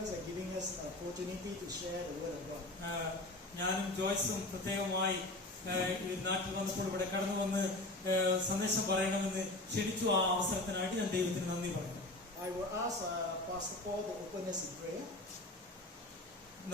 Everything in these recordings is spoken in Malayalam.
us and giving us an opportunity to share the word of God. ഞാനും ജോയ്സും പ്രത്യേകമായി നാട്ടിൽ വന്നപ്പോൾ ഇവിടെ കടന്നു വന്ന് സന്ദേശം പറയണമെന്ന് ക്ഷണിച്ചു. ആ അവസരത്തിനായിട്ട് ഞാൻ ദൈവത്തിന് നന്ദി പറയുന്നു. I will ask Pastor Paul to open us in prayer.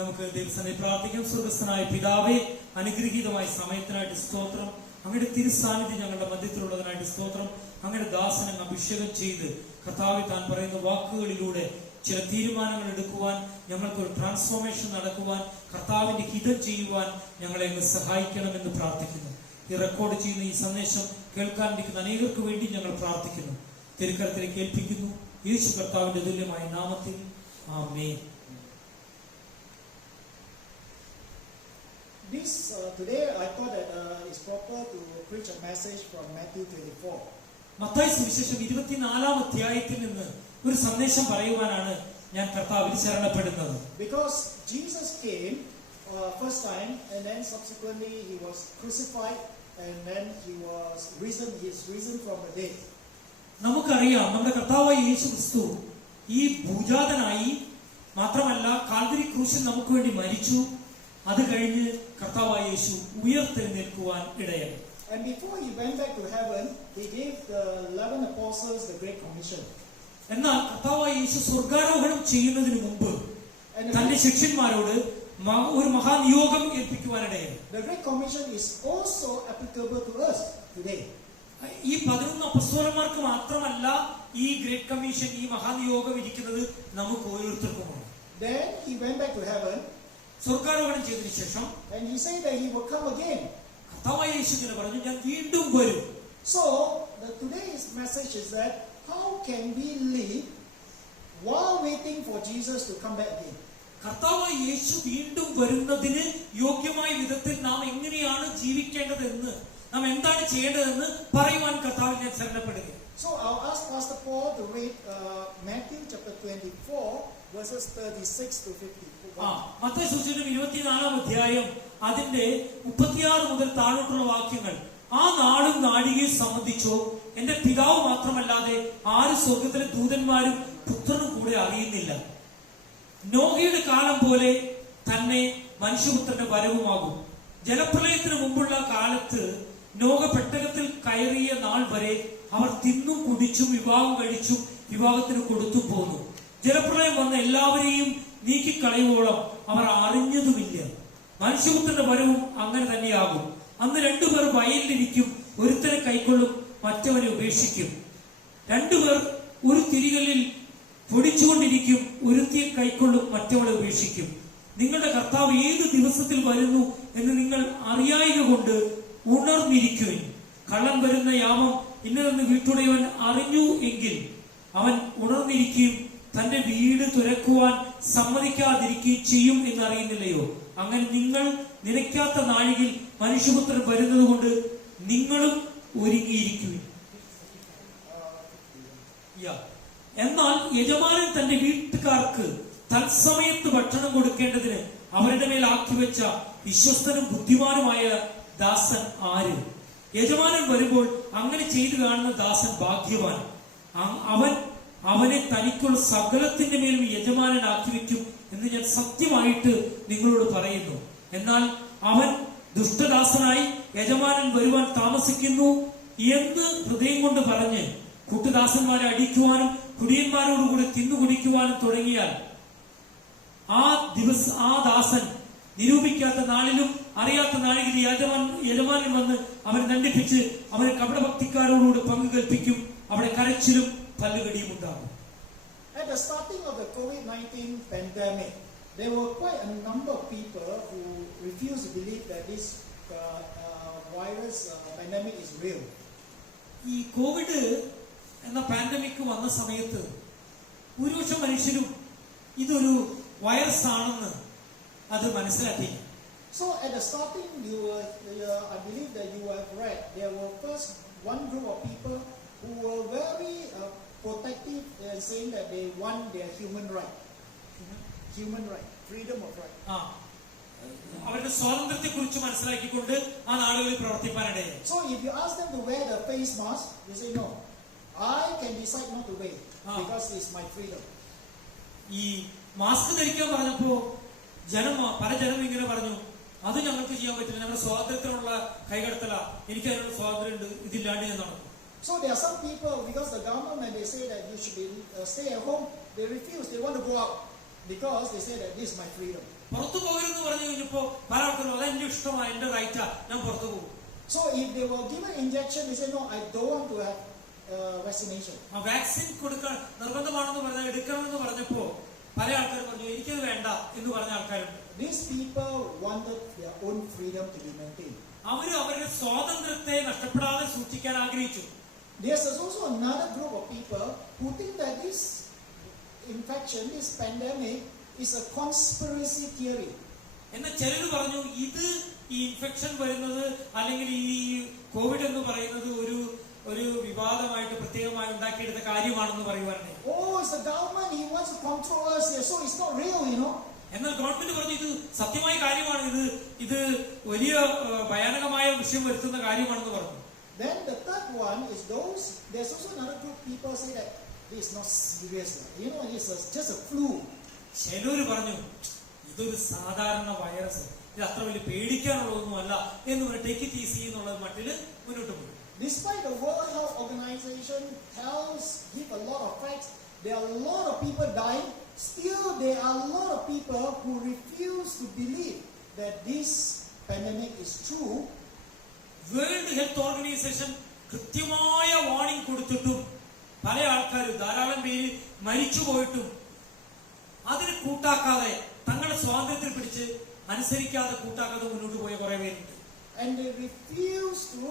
നമുക്ക് ദൈവസന്നിധിയിൽ പ്രാർത്ഥിക്കാം. സ്വർഗ്ഗസ്ഥനായ പിതാവേ, അനുഗ്രഹീതമായ സമയത്തിനായിട്ട് സ്തോത്രം. അങ്ങയുടെ തിരുസാന്നിധ്യം ഞങ്ങളുടെ മധ്യത്തിലുള്ളതിനായിട്ട് സ്തോത്രം. അങ്ങയുടെ ദാസനെ അഭിഷേകം ചെയ്ത് കർത്താവേ താൻ പറയുന്ന വാക്കുകളിലൂടെ ചില തീരുമാനങ്ങൾ എടുക്കുവാൻ, ഞങ്ങൾക്ക് ഒരു ട്രാൻസ്ഫോർമേഷൻ നടക്കുവാൻ, കർത്താവിന്റെ ഹിതം ചെയ്യുവാൻ ഞങ്ങളെ സഹായിക്കണമെന്ന് പ്രാർത്ഥിക്കുന്നു. ഈ റെക്കോർഡ് ചെയ്യുന്ന ഈ സന്ദേശം കേൾക്കാനിരിക്കുന്ന അനേകർക്ക് വേണ്ടി ഞങ്ങൾ പ്രാർത്ഥിക്കുന്നു. തിരുക്കരത്തിലേക്ക് ഏൽപ്പിക്കുന്നു യേശു കർത്താവിന്റെ തുല്യമായ നാമത്തിൽ. ആമേൻ. Today I thought that it's proper to preach a message from Matthew 24. Mathai സുവിശേഷം 24-ാം അധ്യായത്തിൽ നിന്ന് ഒരു സന്ദേശം പറയുവാനാണ് ഞാൻ കർത്താവിൽ ശരണപ്പെടുന്നത്. Because Jesus came first time and then subsequently he was crucified and then he was risen from the dead. നമുക്കറിയാം നമ്മുടെ കർത്താവായ യേശു ക്രിസ്തു ഈ ഭൂജാതനായി, മാത്രമല്ല കാൽവരി ക്രൂശിൽ നമുക്ക് വേണ്ടി മരിച്ചു. അത് കഴിഞ്ഞ് കർത്താവായ യേശു ഉയർത്തെഴുന്നേൽക്കുവാൻ ഇടയായി. And before he went back to heaven, he gave the 11 apostles the Great Commission. എന്നാൽ കർത്താവായ യേശു സ്വർഗ്ഗാരോഹണം ചെയ്യുന്നതിന് മുമ്പ് തന്റെ ശിഷ്യന്മാരോട് ഒരു മഹാനിയോഗം ഏൽപ്പിക്കുവാനിടയായി. The Great Commission is also applicable to us today. ഈ 11 അപ്പസ്തോലന്മാർക്ക് മാത്രമല്ല ഈ ഗ്രേറ്റ് കമ്മീഷൻ, ഈ മഹാനിയോഗം ഇരിക്കുന്നത് നമുക്ക് ഓരോരുത്തർക്കുമാണ്. Then he went back to heaven. സ്വർഗ്ഗാരോഹണം ചെയ്തതിനു ശേഷം and he said that he will come again. കർത്താവായ യേശു ഇങ്ങനെ പറഞ്ഞു, ഞാൻ വീണ്ടും വരും. So today's message is that how can we live while waiting for Jesus to come back again? കർത്താവായ യേശു വീണ്ടും വരുന്നതിന് യോഗ്യമായ വിധത്തിൽ നാം എങ്ങനെയാണ് ജീവിക്കേണ്ടതെന്ന്, നാം എന്താണ് ചെയ്യേണ്ടതെന്ന് പറയുവാൻ കർത്താവിൽ ഞാൻ ശരണപ്പെടുക. So I'll ask Pastor Paul to read Matthew chapter 24 verses 36 to 50. Mathai സുവിശേഷം 24-ാം അധ്യായം അതിന്റെ 36 മുതൽ താഴോട്ടുള്ള വാക്യങ്ങൾ. ആ നാളും നാഴികയും സംബന്ധിച്ചോ എന്റെ പിതാവ് മാത്രമല്ലാതെ ആരും സ്വർഗ്ഗത്തിലെ ദൂതന്മാരും പുത്രനും കൂടെ അറിയുന്നില്ല. നോഹയുടെ കാലം പോലെ തന്നെ മനുഷ്യപുത്രന്റെ വരവുമാകും. ജലപ്രളയത്തിന് മുമ്പുള്ള കാലത്ത് നോഹ പെട്ടകത്തിൽ കയറിയ നാൾ വരെ അവർ തിന്നും കുടിച്ചും വിവാഹം കഴിച്ചും വിവാഹത്തിന് കൊടുത്തു പോന്നു. ജലപ്രളയം വന്ന എല്ലാവരെയും നീക്കിക്കളയുവോളം അവർ അറിഞ്ഞതുമില്ല. മനുഷ്യപുത്രന്റെ വരവും അങ്ങനെ തന്നെയാകും. അന്ന് രണ്ടുപേർ വയലിലിരിക്കും, ഒരുത്തനെ കൈക്കൊള്ളും, മറ്റവനെ ഉപേക്ഷിക്കും. രണ്ടുപേർ ഒരു തിരികല്ലിൽ പൊടിച്ചുകൊണ്ടിരിക്കും, ഒരുത്തിയെ കൈക്കൊള്ളും, മറ്റവളെ ഉപേക്ഷിക്കും. നിങ്ങളുടെ കർത്താവ് ഏത് ദിവസത്തിൽ വരുന്നു എന്ന് നിങ്ങൾ അറിയായിക കൊണ്ട് ഉണർന്നിരിക്കുവിൻ. കള്ളൻ വരുന്ന യാമം ഇന്നതെന്ന് വീട്ടുടയവൻ അറിഞ്ഞു എങ്കിൽ അവൻ ഉണർന്നിരിക്കുകയും തന്റെ വീട് തുറക്കുവാൻ സമ്മതിക്കാതിരിക്കുകയും ചെയ്യും എന്നറിയുന്നില്ലയോ? അങ്ങനെ നിങ്ങൾ നിലയ്ക്കാത്ത നാഴികയിൽ മനുഷ്യപുത്രൻ വരുന്നത് കൊണ്ട് നിങ്ങളും ഒരുങ്ങിയിരിക്കുവിൻ. എന്നാൽ യജമാനൻ തന്റെ വീട്ടുകാർക്ക് തത്സമയത്ത് ഭക്ഷണം കൊടുക്കേണ്ടതിന് അവരുടെ മേൽ ആക്കിവെച്ച വിശ്വസ്തനും ബുദ്ധിമാനുമായ ദാസൻ ആര്? യജമാനൻ വരുമ്പോൾ അങ്ങനെ ചെയ്തു കാണുന്ന ദാസൻ ഭാഗ്യവാൻ. അവനെ തനിക്കുള്ള സകലത്തിന്റെ മേലും യജമാനനാക്കി വെക്കും എന്ന് ഞാൻ സത്യമായിട്ട് നിങ്ങളോട് പറയുന്നു. എന്നാൽ അവൻ ദുഷ്ടദാസനായി യജമാനൻ വരുവാൻ താമസിക്കുന്നു എന്ന് ഹൃദയം കൊണ്ട് പറഞ്ഞ് കൂട്ടുദാസന്മാരെ അടിക്കുവാനും കുടിയന്മാരോടുകൂടി തിന്നുകുടിക്കുവാനും തുടങ്ങിയാൽ ആ ദാസൻ നിരൂപിക്കാത്ത നാളിലും അറിയാത്ത നാഴികയിൽ യജമാനൻ വന്ന് അവനെ ദണ്ഡിപ്പിച്ച് അവനെ കപടഭക്തിക്കാരോടുകൂടി പങ്കു കൽപ്പിക്കും. അവിടെ കരച്ചിലും പല്ലുകടിയും ഉണ്ടാകും. At the starting of the COVID-19 pandemic, there were quite a number of people who refused to believe that this virus pandemic is real. ഈ കോവിഡ് എന്ന പാൻഡമിക് വന്ന സമയത്ത് ഭൂരിപക്ഷം മനുഷ്യരും ഇതൊരു വൈറസ് ആണെന്ന് അത് മനസ്സിലാക്കി. So at the starting, I believe that you have read, there were first one group of people who were very protective, saying that they want their human right, freedom of right. അവരുടെ സ്വാതന്ത്ര്യത്തെ കുറിച്ച് മനസ്സിലാക്കിക്കൊണ്ട് ആ നാടുകളിൽ പ്രവർത്തിക്കാനിടയായി. So if you ask them to wear the face mask, they say no, I can decide not to wear because it's my freedom. ഈ മാസ്ക് ധരിക്കാൻ പറഞ്ഞപ്പോ പല ജനം ഇങ്ങനെ പറഞ്ഞു, അത് ഞങ്ങൾക്ക് ചെയ്യാൻ പറ്റില്ല, ഞങ്ങളുടെ സ്വാതന്ത്ര്യത്തിനുള്ള കൈകടത്തല, എനിക്ക് അതിനുള്ള സ്വാതന്ത്ര്യം ഉണ്ട്, ഇതില്ലാണ്ട് ഞാൻ നടന്നു. So there are some people, because the government, when they say that you should be stay at home, they refuse. They want to go out because they say that this is my freedom. പുറത്തു പോകരുതെന്ന് പറഞ്ഞു കഴിഞ്ഞപ്പോ പല ആൾക്കാരും അതെന്റെ ഇഷ്ടമാണ്, എന്റെ റൈറ്റാ, ഞാൻ പുറത്തു പോകും. So if they were given injection, they say no, I don't want to have vaccination. ആ വാക്സിൻ കൊടുക്കാൻ നിർബന്ധമാണെന്ന് പറഞ്ഞാൽ എടുക്കണമെന്ന് പറഞ്ഞപ്പോ പല ആൾക്കാരും പറഞ്ഞു എനിക്കത് വേണ്ട എന്ന് പറഞ്ഞ ആൾക്കാരുണ്ട്. These people wanted their own freedom to be maintained. അവര് അവരുടെ സ്വാതന്ത്ര്യത്തെ നഷ്ടപ്പെടാതെ സൂക്ഷിക്കാൻ ആഗ്രഹിച്ചു. There's also another group of people who think that this infection, this pandemic, is a conspiracy theory. എന്നാൽ ചിലര് പറഞ്ഞു ഇത് ഈ ഇൻഫെക്ഷൻ വരുന്നത് അല്ലെങ്കിൽ ഈ കോവിഡ് എന്ന് പറയുന്നത് ഒരു വിവാദമായിട്ട് പ്രത്യേകമായി ഉണ്ടാക്കിയെടുത്ത കാര്യമാണെന്ന് പറയുവാറുണ്ട്. Oh, it's the government, he wants to control us here, so it's not real, you know. എന്നാൽ ഗവൺമെന്റ് പറഞ്ഞു ഇത് സത്യമായ കാര്യമാണ്, ഇത് വലിയ ഭയാനകമായ വിഷയം വരുത്തുന്ന കാര്യമാണെന്ന് പറഞ്ഞു. Then the third one is there's also another group of people say that this is not serious, you know, it's just a flu. ചിലര് പറഞ്ഞു ഇതൊരു സാധാരണ വൈറസ്, ഇത് അത്ര വലിയ പേടിക്കാനുള്ളതൊന്നുമല്ല എന്ന് പറഞ്ഞ് ടേക്ക് ഇറ്റ് ഈസി എന്നുള്ള മട്ടില് മുന്നോട്ട് പോയി. Despite the World Health Organization give a lot of facts, there are a lot of people dying, still there are a lot of people who refuse to believe that this pandemic is true. World health organisation കൃത്യമായ വാർണിംഗ് കൊടുത്തിട്ടും പല ആൾക്കാർ ധാരാളം പേര് മരിച്ചു പോയിട്ടും അതിന് കൂട്ടാക്കാതെ തങ്ങളുടെ സ്വാതന്ത്ര്യത്തിൽ പിടിച്ച് അനുസരിക്കാതെ കൂട്ടാക്കാതെ മുന്നോട്ട് പോയ കുറെ പേരുണ്ട്. And they refuse to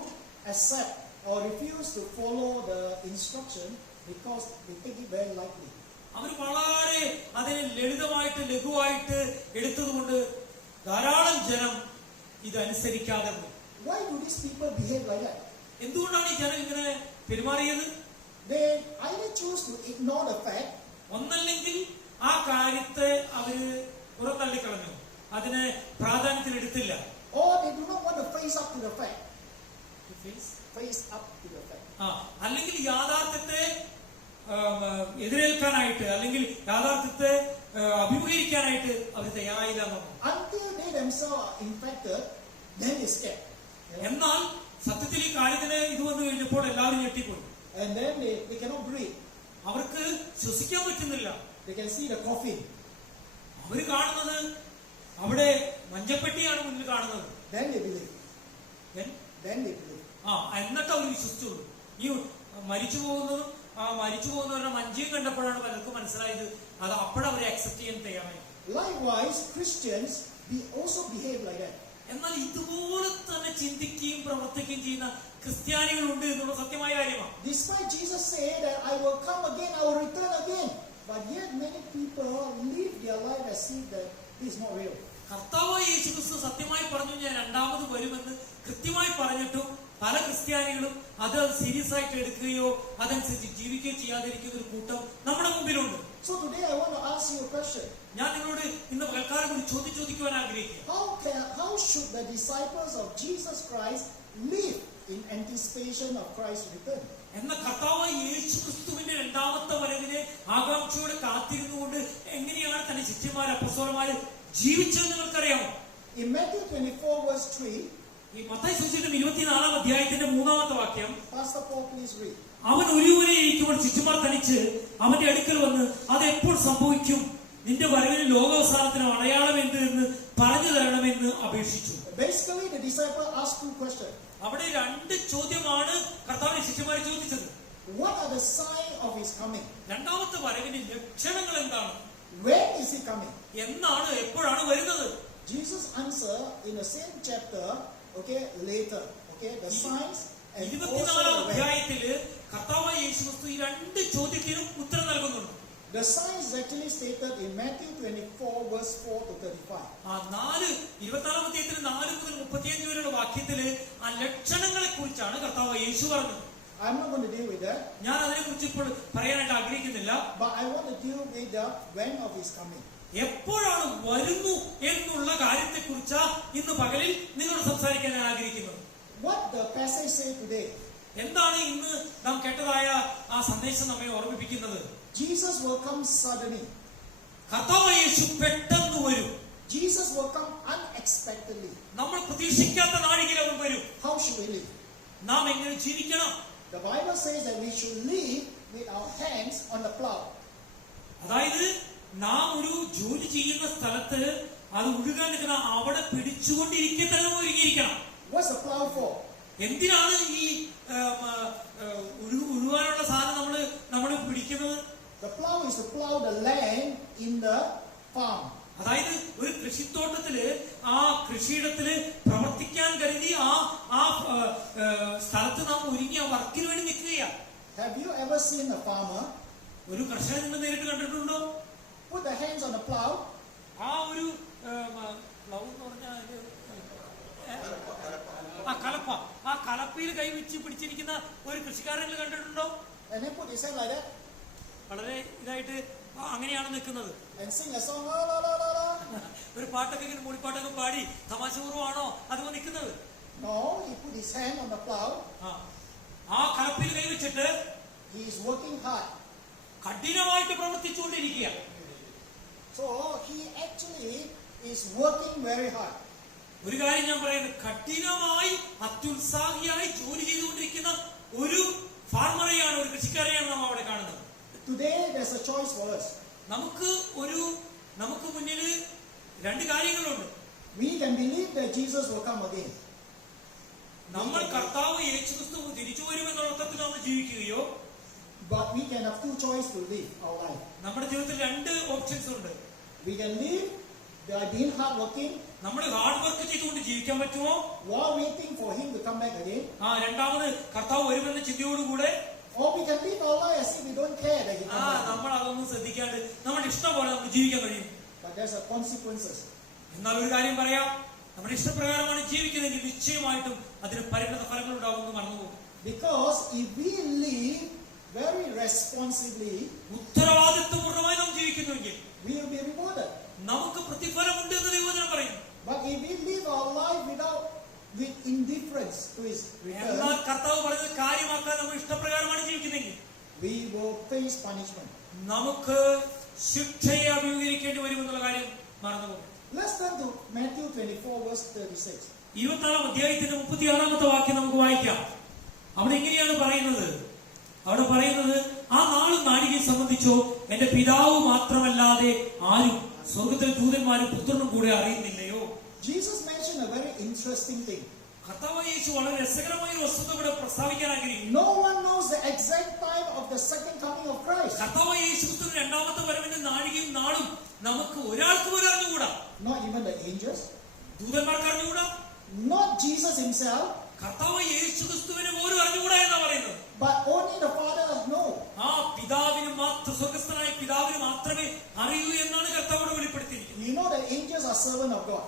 accept or refuse to follow the instruction because they take it very lightly. അവർ വളരെ അതിനെ ലഘുവായിട്ട് എടുത്തതുകൊണ്ട് ധാരാളം ജനം ഇത് അനുസരിക്കാതെ പോയി. Why do these people behave like that? എന്തുകൊണ്ടാണ് ഈ ജനം ഇങ്ങനെ പെരുമാറിയത്? They either choose to ignore the fact, ഒന്നല്ലെങ്കിൽ ആ കാര്യത്തെ അവര് പുറന്തള്ളിക്കളഞ്ഞു, അതിനെ പ്രാധാന്യത്തിലെടുത്തില്ല, or they do not want to face up to the fact. Face up to the fact. അല്ലെങ്കിൽ യാഥാർത്ഥ്യത്തെ എതിരേൽക്കാനായിട്ട് അല്ലെങ്കിൽ യാഥാർത്ഥ്യത്തെ അഭിമുഖീകരിക്കാനായിട്ട് അവർ തയ്യാറായില്ല. Until they themselves are infected, then they scared. എന്നാൽ സത്യത്തിൽ ഈ കാര്യത്തിന് ഇത് വന്നു കഴിഞ്ഞപ്പോൾ എല്ലാവരും ഞെട്ടിപ്പോയി. And then they cannot breathe. അവർക്ക് ശ്വസിക്കാൻ പറ്റുന്നില്ല. They can see the coffin. അവര് കാണുന്നത് അവിടെ മഞ്ചപ്പെട്ടിയാണ് മുന്നിൽ കാണുന്നത്. Then they believe. എന്നിട്ട് അവർ വിശ്വസിച്ചുള്ളൂ. ഈ മരിച്ചു പോകുന്നവരുടെ മഞ്ചിയും കണ്ടപ്പോഴാണ് പലർക്കും മനസ്സിലായത്, അത് അപ്പോഴവരെ അക്സെപ്റ്റ് ചെയ്യാൻ തയ്യാറായി. Likewise, Christians also behave like that. എന്നാൽ ഇതുപോലെ തന്നെ ചിന്തിക്കുകയും പ്രവർത്തിക്കുകയും ചെയ്യുന്ന ക്രിസ്ത്യാനികളുണ്ട് എന്നുള്ള സത്യമായ കാര്യമാണ്. Despite Jesus said that I will come again, I will return again, but yet many people live their life as if that this is not real. കർത്താവായ യേശുക്രിസ്തു സത്യമായി പറഞ്ഞു ഞാൻ രണ്ടാമത് വരുമെന്ന് കൃത്യമായി പറഞ്ഞിട്ടും പല ക്രിസ്ത്യാനികളും അത് സീരിയസ് ആയിട്ട് എടുക്കുകയോ അതനുസരിച്ച് ജീവിക്കുകയോ ചെയ്യാതിരിക്കുന്ന ഒരു കൂട്ടം നമ്മുടെ മുമ്പിലുണ്ട്. So today I want to ask you a question. ഞാൻ നിങ്ങളോട് ഇന്ന് പലക്കാരും കൂടി ചോദിക്കുവാൻ ആഗ്രഹിക്കുക. How should the disciples of Jesus Christ live in anticipation of Christ's return? എന്ന കർത്താവായ യേശുക്രിസ്തുവിന്റെ രണ്ടാമത്തെ വരവിനെ ആകാംക്ഷയോടെ കാത്തിരുന്നുകൊണ്ട് എങ്ങനെയാണ് തന്റെ ശിഷ്യന്മാർ അപ്പസ്തലന്മാർ ജീവിച്ചത് നിങ്ങൾക്കറിയാമോ? In Matthew 24 verse 3, ഈ മത്തായി സുവിശേഷം 24-ാം അധ്യായത്തിന്റെ 3-ാമത്തെ വാക്യം, Pastor Paul, please read. അവൻ ഒരുവരെ ഇരിക്കുമ്പോൾ ശിഷ്യന്മാർ തനിച്ച് അവന്റെ അടുക്കൽ വന്ന് അത് എപ്പോൾ സംഭവിക്കും, നിന്റെ വരവിന് ലോകാവസാനത്തിന് അടയാളം എന്ത് എന്ന് പറഞ്ഞു തരണമെന്ന് അപേക്ഷിച്ചു. Basically, the disciple asked two questions. അവിടെ രണ്ട് ചോദ്യമാണ് കർത്താവിന്റെ ശിഷ്യന്മാർ ചോദിച്ചത്. What are the signs of his coming? രണ്ടാമത്തെ വരവിന്റെ ലക്ഷണങ്ങൾ എന്താണ്? When is he coming? എന്നാണ്, എപ്പോഴാണ് വരുന്നത്? Jesus answered in the same chapter, later. The signs and also 24-ാം the when. അധ്യായത്തില് കർത്താവായ യേശുക്രിസ്തു ഈ രണ്ട് ചോദ്യത്തിനും ഉത്തരം നൽകുന്നുണ്ട്. The signs is actually stated in Matthew 24 verse 4 to 35. 24-ാം അധ്യായത്തിൽ 4 മുതൽ 35 വരെയുള്ള വാക്യത്തില് ആ ലക്ഷണങ്ങളെ കുറിച്ചാണ് കർത്താവായ യേശു പറഞ്ഞത്. I'm not going to deal with that. ഞാൻ അതിനെ കുറിച്ച് ഇപ്പോൾ പറയാനായിട്ട് ആഗ്രഹിക്കുന്നില്ല. But I want to deal with the when of his coming. എപ്പോഴാണ് വരുന്നു എന്നുള്ള കാര്യത്തെ കുറിച്ചാ ഇന്ന് പകലിൽ നിങ്ങളോട് സംസാരിക്കാൻ ഞാൻ ആഗ്രഹിക്കുന്നത്. What the passage say today? എന്താണ് ഇന്ന് നാം കേട്ടതായ ആ സന്ദേശം നമ്മെ ഓർമ്മിപ്പിക്കുന്നത്? Jesus will come suddenly. കർത്താവായ യേശു പെട്ടെന്ന് വരും. Jesus will come unexpectedly. നമ്മൾ പ്രതീക്ഷിക്കാത്ത നാഴികയിൽ അവൻ വരും. How should we live? നാം എങ്ങനെ ജീവിക്കണം? The Bible says that we should live with our hands on the plow. അതായത് നാം ഒരു ജോലി ചെയ്യുന്ന സ്ഥലത്ത് അത് ഒഴുകാൻ നിൽക്കുന്ന അവിടെ പിടിച്ചുകൊണ്ടിരിക്കെ തന്നെ നമ്മൾ ഒരുങ്ങിയിരിക്കണം. What's the plow for? എന്തിനാണ് ഈ ഒഴുകാനുള്ള സാധനം നമ്മൾ പിടിക്കുന്നത്? The plow is to plow the land in the farm. അതായത് ഒരു കൃഷിത്തോട്ടത്തില് ആ കൃഷിയിടത്തില് പ്രവർത്തിക്കാൻ കരുതി ആ സ്ഥലത്ത് നാം ഒരുങ്ങി ആ വർക്കിന് വേണ്ടി നിൽക്കുകയാണ്. Have you ever seen a farmer ഒരു കർഷകൻ നിങ്ങൾ നേരിട്ട് കണ്ടിട്ടുണ്ടോ? put the hands on the plow? ആ ഒരു പ്ലവ് എന്ന് പറഞ്ഞാൽ ആ കലപ്പയിൽ കൈവച്ച് പിടിച്ചിരിക്കുന്ന ഒരു കൃഷിക്കാരൻ കണ്ടിട്ടുണ്ടോ? And then put his hand like that വളരെ ഇതായിട്ട് അങ്ങനെയാണ് നിൽക്കുന്നത്. and sing a song. La, la, la, la, la. ഒരു പാട്ടൊക്കെ ഇങ്ങനെ മൂളിപ്പാട്ടൊക്കെ പാടി തമാശപൂർവ്വമാണോ അതുപോലെ നിൽക്കുന്നത്? No, he put his hand on the plow. ആ കലപ്പയിൽ കൈവച്ചിട്ട് He is working hard. കഠിനമായിട്ട് പ്രവർത്തിച്ചുകൊണ്ടിരിക്കുക. So he actually is working very hard. ഒരു കാര്യം ഞാൻ പറയുന്നത്, കഠിനമായി അത്യുത്സാഹിയായി ജോലി ചെയ്തുകൊണ്ടിരിക്കുന്ന ഒരു ഫാർമറെയാണ്, ഒരു കൃഷിക്കാരെയാണ് നാം അവിടെ കാണുന്നത്. Today there's a choice for us. നമുക്ക് മുന്നിൽ രണ്ട് കാര്യങ്ങളുണ്ട്. We can believe that Jesus will come again. നമ്മൾ കർത്താവ് യേശുക്രിസ്തു തിരിച്ചു വരുമെന്നുള്ള അർത്ഥത്തിൽ നമ്മൾ ജീവിക്കുകയോ, but we can have two choices to live our life. നമ്മുടെ ജീവിതത്തിൽ രണ്ട് ഓപ്ഷൻസ് ഉണ്ട്. We can live by being hard working, നമ്മൾ ഹാർഡ് വർക്ക് ചെയ്തുകൊണ്ട് ജീവിക്കാൻ പറ്റുമോ, while waiting for him to come back again. രണ്ടാമത് കർത്താവ് വരുമെന്ന ചിന്തയോടുകൂടെ, or we can live our life as if we don't care that he comes back. നമ്മൾ അതൊന്നും ശ്രദ്ധിക്കാണ്ട് നമ്മുടെ ഇഷ്ടം പോലെ നമുക്ക് ജീവിക്കാൻ കഴിയും. But there's a consequences. എന്നാൽ ഒരു കാര്യം പറയാം, നമ്മുടെ ഇഷ്ടപ്രകാരമാണ് ജീവിക്കുന്നതെങ്കിൽ നിശ്ചയമായിട്ടും അതിന് പരിണത ഫലങ്ങൾ ഉണ്ടാവുമെന്ന് മറന്നുപോകും. Because if we live very responsibly, ഉത്തരവാദിത്വപൂർണ്ണമായി നാം ജീവിക്കുന്നുവെങ്കിൽ we will be rewarded. നമുക്ക് പ്രതിഫലമുണ്ട് എന്ന് ദൈവവചനം പറയുന്നു. But if we live our life with indifference to his return, എന്നാൽ കർത്താവ് പറഞ്ഞത് കാര്യമാക്കാൻ നമ്മൾ ഇഷ്ടപ്രകാരമാണ് ജീവിക്കുന്നെങ്കിൽ we will face punishment. നമുക്ക് ശിക്ഷയെ അഭിമുഖീകരിക്കേണ്ടി വരുമെന്നുള്ള കാര്യം മറന്നുപോകും. Let's turn to Matthew 24 verse 36. 24-ാം അധ്യായത്തിന്റെ 36-ാമത്തെ വാക്യം നമുക്ക് വായിക്കാം. അവിടെ എങ്ങനെയാണ് പറയുന്നത്? അവിടെ പറയുന്നത്, ആ നാളും നാഴികയെ സംബന്ധിച്ചോ എന്റെ പിതാവ് മാത്രമല്ലാതെ ആരും സ്വർഗത്തിലെ ദൂതന്മാരും പുത്രനും കൂടെ അറിയുന്നില്ലയോ? Jesus mentioned a very interesting thing. കർത്താവായ യേശു വളരെ രസകരമായ ഒരു വസ്തുത ഇവിടെ പ്രസ്താവിക്കാൻ ആഗ്രഹിക്കുന്നു. No one knows the exact time of the second coming of Christ. കർത്താവായ യേശുക്രിസ്തുവിന്റെ രണ്ടാമത്തെ വരവിന്റെ നാഴികയും നാളും നമുക്ക് ഒരാൾക്ക് പോലും അറിഞ്ഞുകൂടാ. Not even the angels. ദൂതന്മാർക്ക് അറിഞ്ഞുകൂടാ. Not Jesus himself. കർത്താവായ യേശുക്രിസ്തുവിനെ പോലും അറിഞ്ഞുകൂടാ എന്നാ പറയുന്നത്. But only the Father knows. പിതാവിന് മാത്രം, സ്വർഗസ്ഥനായ പിതാവിന് മാത്രമേ അറിയൂ എന്നാണ് കർത്താവോട് വെളിപ്പെടുത്തിയിരിക്കുന്നത്. You know that angels are servants of God.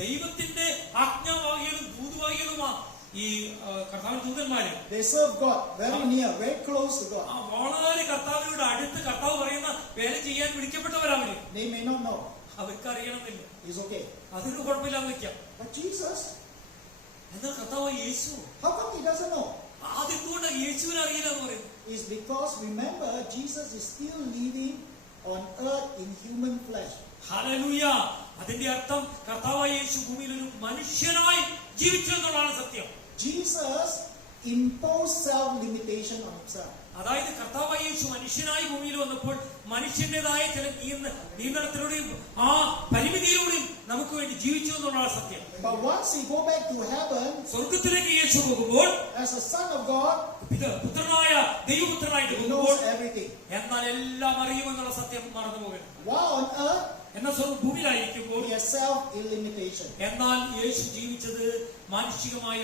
ദൈവത്തിന്റെ ആജ്ഞാവാഹികളും ദൂതുവാഹികളുമാ ഈ കർത്താവിന്റെ ദൂതന്മാര്. They serve God very near, very close to God. വളരെ കർത്താവിനോട് അടുത്ത് കർത്താവ് പറയുന്ന വേല ചെയ്യാൻ വിളിക്കപ്പെട്ടവരവര്. They may not know. അവർക്ക് അറിയണമെന്നില്ല. It's okay. അതൊരു കുഴപ്പമില്ലാന്ന് വെക്കാം. But Jesus, എന്നാൽ കർത്താവ് യേശു, how come he doesn't know? അതെന്തുകൊണ്ടാണ് യേശുവിനെ അറിയില്ല എന്ന് പറയുന്നത്? It's because remember Jesus is still living on earth in human flesh. Hallelujah. അതിന്റെ അർത്ഥം കർത്താവായ യേശു ഭൂമിയിൽ ഒരു മനുഷ്യനായി ജീവിച്ചു എന്നുള്ളതാണ് സത്യം. Jesus imposed self-limitation on himself. അതായത് കർത്താവായ യേശു മനുഷ്യനായി ഭൂമിയിൽ വന്നപ്പോൾ മനുഷ്യന്റേതായ ചില നിയന്ത്രണത്തിലൂടെയും ആ പരിമിതിയിലൂടെയും നമുക്ക് വേണ്ടി ജീവിച്ചു എന്നുള്ളതാണ് സത്യം. But once he go back to heaven, സ്വർഗത്തിലേക്ക് യേശു പോകുമ്പോൾ as a son of God, പുത്രനായ ദൈവപുത്രനായിട്ട് he പോകുമ്പോൾ knows everything. എന്നാൽ എല്ലാം അറിയുമെന്നുള്ള സത്യം മറന്നു പോകരുത്. While on earth, എന്നാൽ ഭൂമിയിലായിരിക്കുമ്പോൾ he has self-limitation. എന്നാൽ യേശു ജീവിച്ചത് മാനുഷികമായ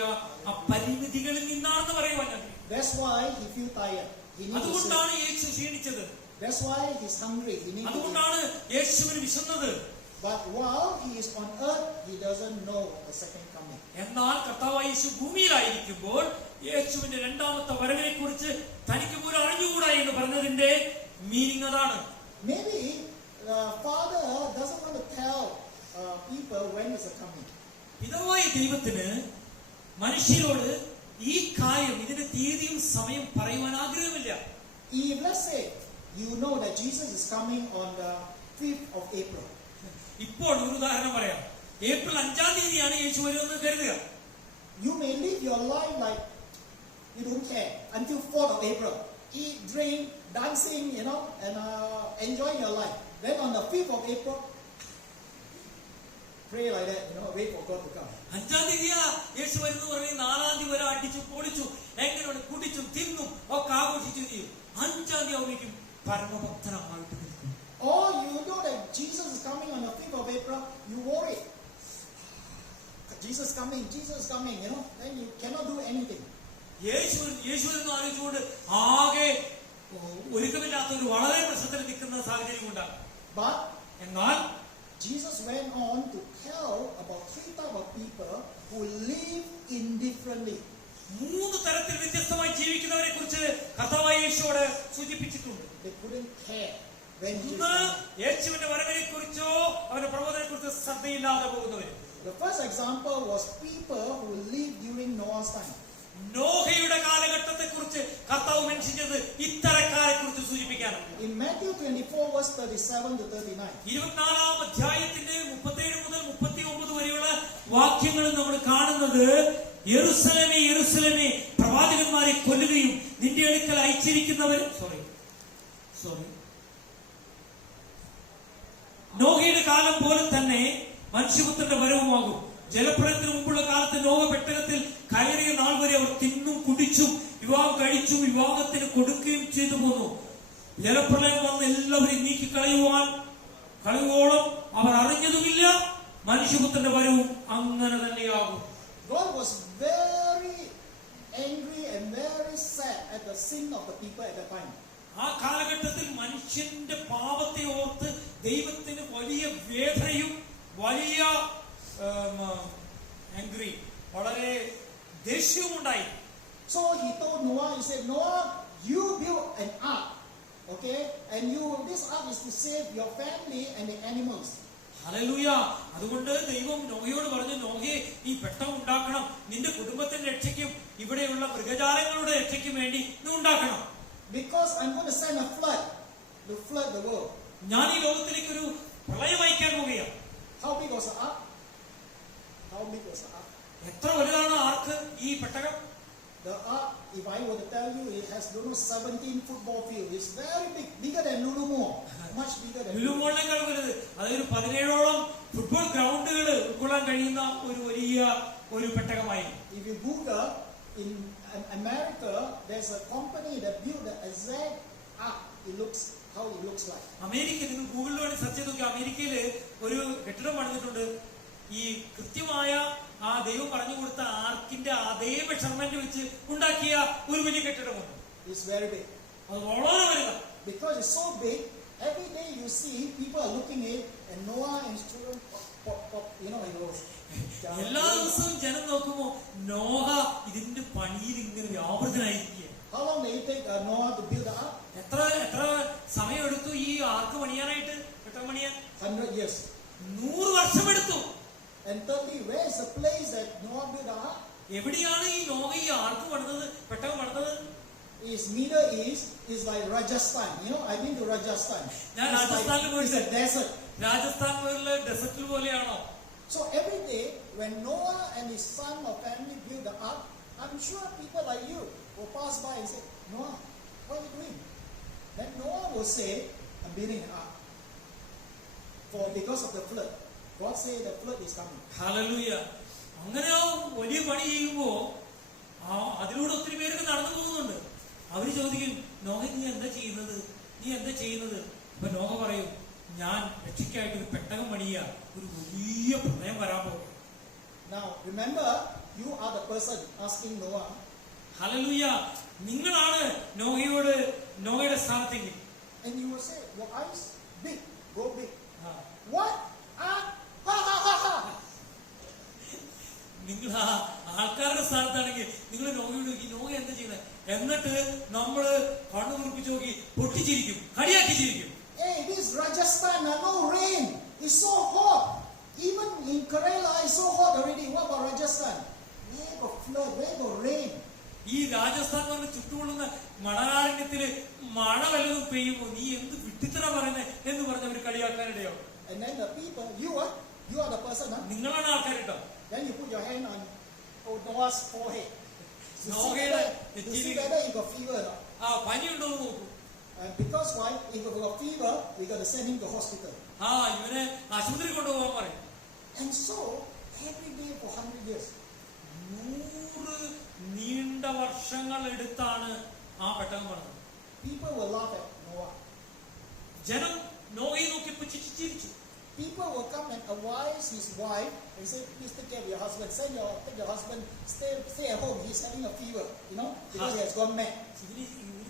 ആ പരിമിതികളിൽ നിന്നാണെന്ന് പറയുവാൻ ഞാൻ. That's why he feel tired. He needs to അതുകൊണ്ടാണ് sleep. Yeshu ക്ഷീണിച്ചത്. That's why he's hungry. He needs to eat. അതുകൊണ്ടാണ് യേശുവിന് വിശന്നത്. But while he is on earth, he doesn't know the second coming. എന്നാൽ കർത്താവായ യേശു ഭൂമിയിലായിരിക്കുമ്പോൾ യേശുവിന്റെ രണ്ടാമത്തെ വരവിനെ കുറിച്ച് തനിക്ക് പോലും അറിഞ്ഞുകൂടാ എന്ന് പറഞ്ഞതിന്റെ മീനിങ് അതാണ്. Maybe the Father doesn't want to tell people when is the coming. പിതാവായ ദൈവത്തിന് മനുഷ്യരോട് ഈ കാര്യം, ഇതിന്റെ തീയതിയും സമയം പറയുവാൻ ആഗ്രഹമില്ല. If let's say you know that Jesus is coming on the 5th of April. ഇപ്പോൾ ഒരു ഉദാഹരണം പറയാം. ഏപ്രിൽ 5-ാം തീയതിയാണ് യേശു വരുമെന്ന് കരുതുക. You may live your life like you don't care until 4th of April. Eat, drink, dancing, and enjoying your life. Then on the 5th of April, pray like that, wait for God to come. 5-ാം തീയതിയാ യേശു വരുന്നു പറഞ്ഞ് 4-ാം തീയതി വരെ അടിച്ചു പൊളിച്ചു എങ്ങനെയാണ് കുടിച്ചും തിന്നും ഒക്കെ ആഘോഷിച്ചു ചെയ്യും. 5-ാം തീയതി ആവുമ്പോഴേക്കും പരമഭക്തനായിട്ട് നിൽക്കും. Or you know that Jesus is coming on the 5th of April, you worry. Jesus is coming, then you cannot do anything. യേശു എന്ന് ആലോചിച്ചുകൊണ്ട് ആകെ ഒരുക്കമില്ലാത്ത ഒരു വളരെ പ്രശ്നത്തിൽ നിൽക്കുന്ന സാഹചര്യം ഉണ്ടാകും. But എന്നാൽ Jesus went on to tell about 3 types of people who live indifferently. 3 തരത്തിൽ വ്യത്യസ്തമായി ജീവിക്കുന്നവരെ കുറിച്ച് കർത്താവായ യേശുവോട് സൂചിപ്പിച്ചിട്ടുണ്ട്. They couldn't care when Jesus ഇന്ന് came. യേശുവിന്റെ വരവിനെ കുറിച്ചോ അവന്റെ പ്രബോധനെ കുറിച്ചോ ശ്രദ്ധയില്ലാതെ പോകുന്നവർ. The first example was people who lived during Noah's time. നോഹയുടെ കാലഘട്ടത്തെ കുറിച്ച് കർത്താവ് മെൻഷനിച്ചത് ഇത്തരക്കാരെ കുറിച്ച് സൂചിപ്പിക്കാനാണ്. In Matthew 24 verse 37 to 39. 24-ാം അധ്യായത്തിന്റെ 37 മുതൽ 39 വരെയുള്ള വാക്യങ്ങൾ നമ്മൾ കാണുന്നത് യെരൂശലേമേ യെരൂശലേമേ പ്രവാചകന്മാരെ കൊല്ലുകയും നിന്റെ അടുക്കൽ അയച്ചിരിക്കുന്നവർ നോഹയുടെ കാലം പോലെ തന്നെ മനുഷ്യപുത്രന്റെ വരവുമാകും. ജലപ്രളയത്തിന് മുമ്പുള്ള കാലത്ത് നോഹ പെട്ടകത്തിൽ കയറിയ നാൾ വരെ അവർ തിന്നും കുടിച്ചും വിവാഹം കഴിച്ചും വിവാഹത്തിന് കൊടുക്കുകയും ചെയ്തു പോന്നു. ജലപ്രളയം വന്ന് എല്ലാവരെയും കളയുവോളം അവർ അറിഞ്ഞതുമില്ല. മനുഷ്യപുത്രന്റെ വരവും അങ്ങനെ തന്നെയാകും. God was very angry and very sad at the sin of the people at the time. ആ കാലഘട്ടത്തിൽ മനുഷ്യന്റെ പാപത്തെ ഓർത്ത് ദൈവത്തിന് വലിയ വേദനയും വലിയ ആംഗ്രി വളരെ ദേഷ്യവും ഉണ്ടായി. So he told Noah, he said, Noah, you build an ark, okay? And this ark is to save your family and the animals. Hallelujah. അതുകൊണ്ട് ദൈവം നോഹയോട് പറഞ്ഞു, നോഹയെ നീ പെട്ടകം ഉണ്ടാക്കണം, നിന്റെ കുടുംബത്തിന്റെ രക്ഷയ്ക്കും ഇവിടെയുള്ള മൃഗജാലങ്ങളുടെ രക്ഷയ്ക്കും വേണ്ടി നീ ഉണ്ടാക്കണം. Because I'm going to send a flood to flood the world. ഞാൻ ഈ ലോകത്തിലേക്ക് ഒരു പ്രളയം അയക്കാൻ പോവുകയാണ്. How big was the ark? എത്ര വലുതാണ് ആർക്ക് ഈ പെട്ടകം? The ark, if I were to tell you, it has 17 football field. It's very big, bigger than Lulu Mall. Much bigger than Lulu മോളിനേക്കാൾ വലുത്. അതൊരു 17ഓളം ഫുട്ബോൾ ഗ്രൗണ്ടുകൾ ഉൾക്കൊള്ളാൻ കഴിയുന്ന ഒരു വലിയ ഒരു പെട്ടകമായി. If you Google, in America, there's a company that built the exact ark. How it looks like. America, നിങ്ങൾ ഗൂഗിളിൽ വേണ്ടി സെർച്ച് ചെയ്ത് നോക്കി, അമേരിക്കയിൽ ഒരു കെട്ടിടം പണിതിട്ടുണ്ട്. ഈ കൃത്യമായ ആ ദൈവം പറഞ്ഞു കൊടുത്ത ആർക്കിന്റെ അതേ മെഷർമെന്റ് വെച്ച് ഉണ്ടാക്കിയ ഒരു വലിയ കെട്ടിടമുണ്ട്. It's very big. അത് വളരെ വലുതാണ്. Because it's so big, every day you see people are looking at it, and Noah and his children pop, it goes. എല്ലാ ദിവസവും ജനം നോക്കുമ്പോ നോഹ ഇതിന്റെ പണിയിൽ ഇങ്ങനെ വ്യാപൃതനായിരിക്കുക. How long did it take Noah to build the ark? എത്ര സമയം എടുത്തു ഈ ആർക്ക് പണിയാനായിട്ട്? പെട്ടകം പണിയാൻ 100 years. 100 വർഷം എടുത്തു. And thirdly, where is the place that Noah built the ark? എവിടെയാണ് ഈ നോഹ ഈ ആർക്ക് പണിതത്, പെട്ടകം പണിതത്? Is Middle East is like Rajasthan. I've been to Rajasthan. It's a desert. Rajasthan പോലുള്ള ഡെസർട്ടിൽ പോലെയാണോ? So every day when Noah and his son or family build the ark, I'm sure people like you will pass by and say, Noah, what are you doing? Then Noah will say, I'm building an ark. Because of the flood. God said the flood is coming. Hallelujah. അങ്ങനെ വലിയ പണി ചെയ്യുമ്പോ അതിലൂടെ ഒത്തിരി പേരൊക്കെ നടന്നു പോകുന്നുണ്ട്. അവര് ചോദിക്കും, നോഹ നീ എന്താ ചെയ്യുന്നത്? അപ്പൊ നോഹ പറയും, ഞാൻ രക്ഷയ്ക്കായിട്ട് ഒരു പെട്ടകം പണിയ, ഒരു വലിയ പ്രളയം വരാൻ പോകും. Now remember, you are the person asking Noah. Hallelujah. നിങ്ങളാണ് നോഹയുടെ സ്ഥാനത്തെങ്കിൽ. And you will say, your eyes big, go big. What? നിങ്ങൾ ആൾക്കാരുടെ സ്ഥാനത്താണെങ്കിൽ നിങ്ങൾ നോഹയോട് നോക്കി, നോഹ എന്താ ചെയ്യുന്നത്? എന്നിട്ട് നമ്മള് കണ്ണു കുറിപ്പിച്ച് നോക്കി പൊട്ടിച്ചിരിക്കും, കളിയാക്കി ചിരിക്കും. Hey, this Rajasthan, no rain. It's so hot. Even in Kerala, it's so hot already. What about Rajasthan? Where got flood? Where got rain? ഈ രാജസ്ഥാൻ പറഞ്ഞ ചുറ്റുകൊള്ളുന്ന മണലാരണ്യത്തില് മഴ വല്ലതും പെയ്യുമോ, നീ എന്ത് വിട്ടിത്തറ പറയുന്നേ എന്ന് പറഞ്ഞ് അവർ കളിയാക്കാനിടയാവും. And then the people, you are the person, huh? നിങ്ങളാണ് ആൾക്കാരിട്ടോ. Then you put your hand on Noah's forehead. നോഹയുടെ To see whether he got fever or not. ആ പനി ഉണ്ടോ എന്ന് നോക്കൂ. And because why? If he got fever, we got to send him to hospital. ആ ഇവനെ ആശുപത്രി കൊണ്ടുപോകാൻ പറയും. And so, every day for 100 years. 100 നീണ്ട വർഷങ്ങൾ എടുത്താണ് ആ പെട്ടകം പറഞ്ഞത്. People will laugh at Noah. ജനം നോഹയെ നോക്കി ചിരിച്ചു. People will come and advise his wife and say, please take care of your husband. Take your husband, stay at home. He's having a fever, because he has gone mad. ഇതിന്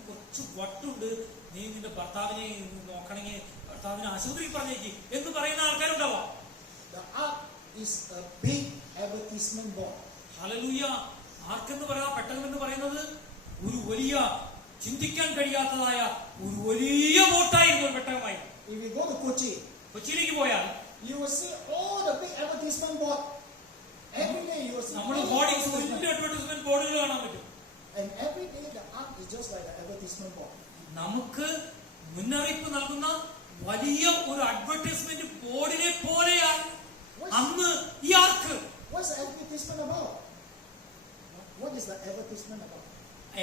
കുറച്ച് വട്ടുണ്ട്, നീ നിന്റെ ഭർത്താവിനെ നോക്കണമെങ്കിൽ ഭർത്താവിനെ ആശുപത്രിയിൽ പറഞ്ഞേക്ക് എന്ന് പറയുന്ന ആൾക്കാരുണ്ടാവാം. The ark is a big advertisement board. Hallelujah. ആർക്കെന്ന് പറയാ, പെട്ടകം എന്ന് പറയുന്നത് ഒരു വലിയ ചിന്തിക്കാൻ കഴിയാത്തതായ ഒരു വലിയ ബോട്ടായിരുന്നു പെട്ടകമായി. If you go to Kochi, കൊച്ചിയിലേക്ക് പോയാൽ you will see all the big advertisement board. Every day you will see. നമ്മൾ ഹോർഡിങ്സ്, വലിയ അഡ്വർടൈസ്മെന്റ് ബോർഡുകൾ കാണാൻ പറ്റും. And every day the ark is just like the advertisement board. നമുക്ക് മുന്നറിയിപ്പ് നൽകുന്ന വലിയ ഒരു അഡ്വർടൈസ്മെന്റ് ബോർഡിനെ പോലെയാണ് അന്ന് ഈ ആർക്ക്. What's the advertisement about? What is the advertisement about?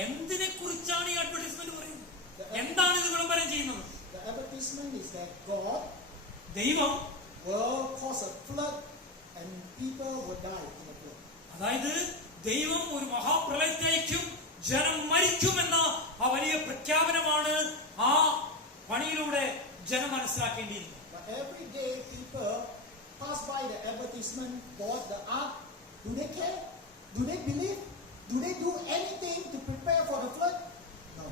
എന്തിനെ കുറിച്ചാണ് ഈ അഡ്വർടൈസ്മെന്റ് പറയുന്നത്? എന്താണ് ഇത് വിളംബരം ചെയ്യുന്നത്? The advertisement is that God ദൈവം will cause a flood and people will die in the flood. അതായത് ദൈവം ഒരു മഹാപ്രളയത്തെ അയക്കും, ജനം മരിക്കുമെന്ന ആ വലിയ പ്രഖ്യാപനമാണ് ആ പണിയിലൂടെ ജനം മനസ്സിലാക്കേണ്ടിയിരിക്കുന്നത്. But every day people pass by the advertisement board, the ark. Do they care? Do they believe? Do they do anything to prepare for the flood? No.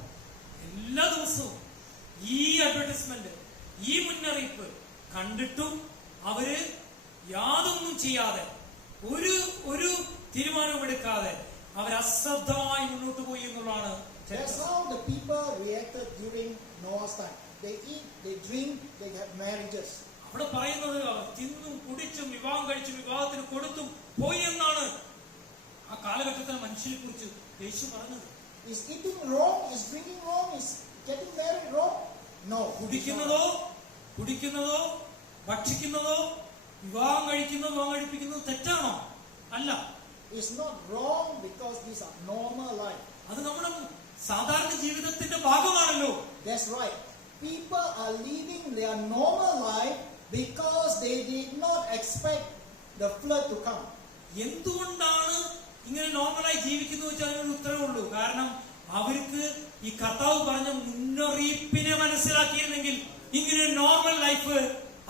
എല്ലാ ദിവസവും ഈ അഡ്വർടൈസ്മെന്റ്, ഈ മുന്നറിയിപ്പ് കണ്ടിട്ടും അവര് യാതൊന്നും ചെയ്യാതെ, ഒരു തീരുമാനമെടുക്കാതെ അവർ അശ്രദ്ധമായി മുന്നോട്ട് പോയി എന്നുള്ളതാണ്. That's how the people reacted during Noah's time. They eat, they drink, they have marriages. അവിടെ പറയുന്നത് അവർ തിന്നും കുടിച്ചും വിവാഹം കഴിച്ചും വിവാഹത്തിന് കൊടുത്തും പോയി എന്നാണ് ആ കാലഘട്ടത്തിലെ മനുഷ്യനെ കുറിച്ച് യേശു പറഞ്ഞത്. Is eating wrong? Is drinking wrong? Is getting married wrong? No. കുടിക്കുന്നതോ ഭക്ഷിക്കുന്നതോ വിവാഹം കഴിപ്പിക്കുന്നതോ തെറ്റാണോ? അല്ല. It's not wrong because these are normal life. അത് നമ്മുടെ സാധാരണ ജീവിതത്തിന്റെ ഭാഗമാണല്ലോ. That's right. People are living their normal life because they did not expect the flood to come. എന്തുകൊണ്ടാണ് ഇങ്ങനെ നോർമലായി ജീവിക്കുന്നു വെച്ചാൽ അതിനൊരു ഉത്തരവുള്ളൂ. കാരണം അവർക്ക് ഈ കർത്താവ് പറഞ്ഞ മുന്നറിയിപ്പിനെ മനസ്സിലാക്കിയിരുന്നെങ്കിൽ ഇങ്ങനെ നോർമൽ ലൈഫ്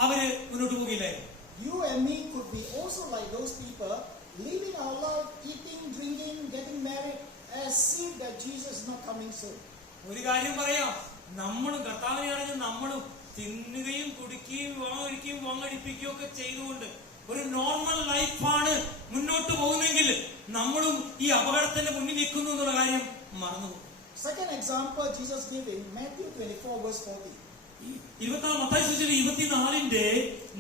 അവര് മുന്നോട്ട് പോകില്ലായിരുന്നു. You and me could be also like those people, living our life, eating, drinking, getting married, as if that Jesus is not coming soon. ഒരു കാര്യം പറയാം, നമ്മളും കർത്താവിനെ അറിഞ്ഞ് നമ്മളും തിന്നുകയും കുടിക്കുകയും വാങ്ങടിപ്പിക്കുകയും ഒക്കെ ചെയ്തുകൊണ്ട് ഒരു നോർമൽ ലൈഫാണ് മുന്നോട്ട് പോകുന്നെങ്കിൽ നമ്മളും ഈ അപകടത്തിന്റെ മുന്നിൽ നിൽക്കുന്നു എന്നുള്ള കാര്യം മറന്നുപോകും. Second example Jesus gave in Matthew 24 verse 40. 24-ന്റെ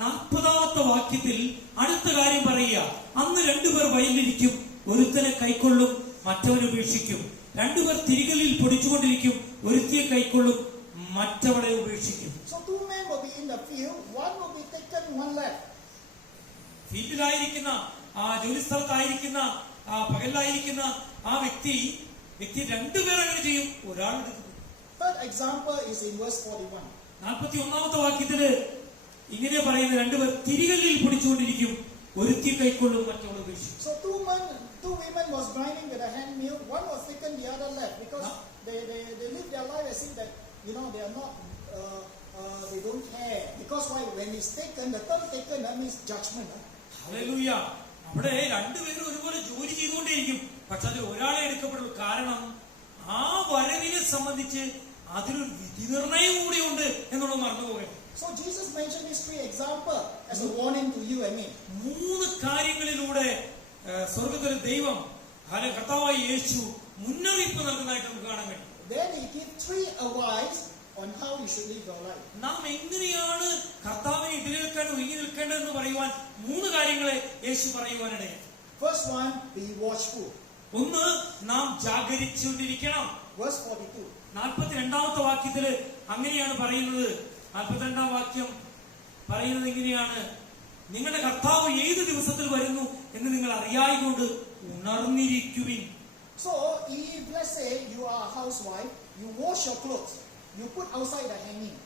40-ാമത്തെ വാക്യത്തിൽ അടുത്ത കാര്യം പറയുക. അന്ന് രണ്ടുപേർ വയലിലിരിക്കും, ഒരുത്തനെ കൈക്കൊള്ളും, മറ്റവനെ ഉപേക്ഷിക്കും. രണ്ടുപേർ തിരികല്ലിൽ പൊടിച്ചുകൊണ്ടിരിക്കും, ഒരുത്തിയെ കൈക്കൊള്ളും, മറ്റവളെ ഉപേക്ഷിക്കും. So two men will be in the field, one will be taken, one left. ഫീൽഡിലായിരിക്കുന്ന ജോലി സ്ഥലത്തായിരിക്കുന്ന പകലിലായിരിക്കുന്ന ആ വ്യക്തി രണ്ടുപേർ അങ്ങനെ ചെയ്യും, ഒരാൾ എടുക്കും. Third example is in verse 41. 41-ാമത്തെ വാക്യത്തില് ഇങ്ങനെ പറയുന്ന രണ്ടുപേർ തിരികല്ലിൽ പൊടിച്ചുകൊണ്ടിരിക്കും, ഒരുത്തി കൈക്കൊള്ളും, മറ്റവൾ ഉപേക്ഷിക്കും. So two women was grinding with a hand mill, one was taken, the other left, because they live their life as if that they are not they don't care, because why? When it's taken, the term taken, that means judgment. Hallelujah. അവിടെ രണ്ടുപേരും ഒരുപോലെ ജോലി ചെയ്തുകൊണ്ടേയിരിക്കും, പക്ഷെ അതിൽ ഒരാളെ എടുക്കപ്പെടുള്ളൂ. കാരണം ആ വരവിനെ സംബന്ധിച്ച് അതിലൊരു വിധി നിർണയം കൂടിയുണ്ട് എന്നുള്ളത് മറന്നുപോകരുത്. So Jesus mentioned these three examples as a warning to you and me. 3 കാര്യങ്ങളിലൂടെ സ്വർഗ്ഗത്തിലെ ദൈവം കർത്താവായ യേശു മുന്നറിയിപ്പ് നൽകുന്നതായിട്ട് നമുക്ക് കാണാൻ കഴിയും. Then he gave 3 advice on how you should live your life. നാം എങ്ങനെയാണ് കർത്താവിനെ എതിരേൽക്കാൻ ഒരുങ്ങി നിൽക്കേണ്ടതെന്ന് പറയുവാൻ 3 കാര്യങ്ങളെ യേശു പറയുവാനിടയാണ്. First one, be watchful. ഒന്ന്, നാം ജാഗരിച്ചുകൊണ്ടിരിക്കണം. Verse 42. 42ാമത്തെ വാക്യത്തില് അങ്ങനെയാണ് പറയുന്നത്. 42ാം വാക്യം പറയുന്നത് ഇങ്ങനെയാണ്: നിങ്ങളുടെ കർത്താവ് ഏത് ദിവസത്തിൽ വരുന്നു എന്ന് നിങ്ങൾ അറിയായിക്കൊണ്ട് ഉണർന്നിരിക്കുവിൻ. So, if let's say you are a housewife, you wash your clothes, you put outside the hanging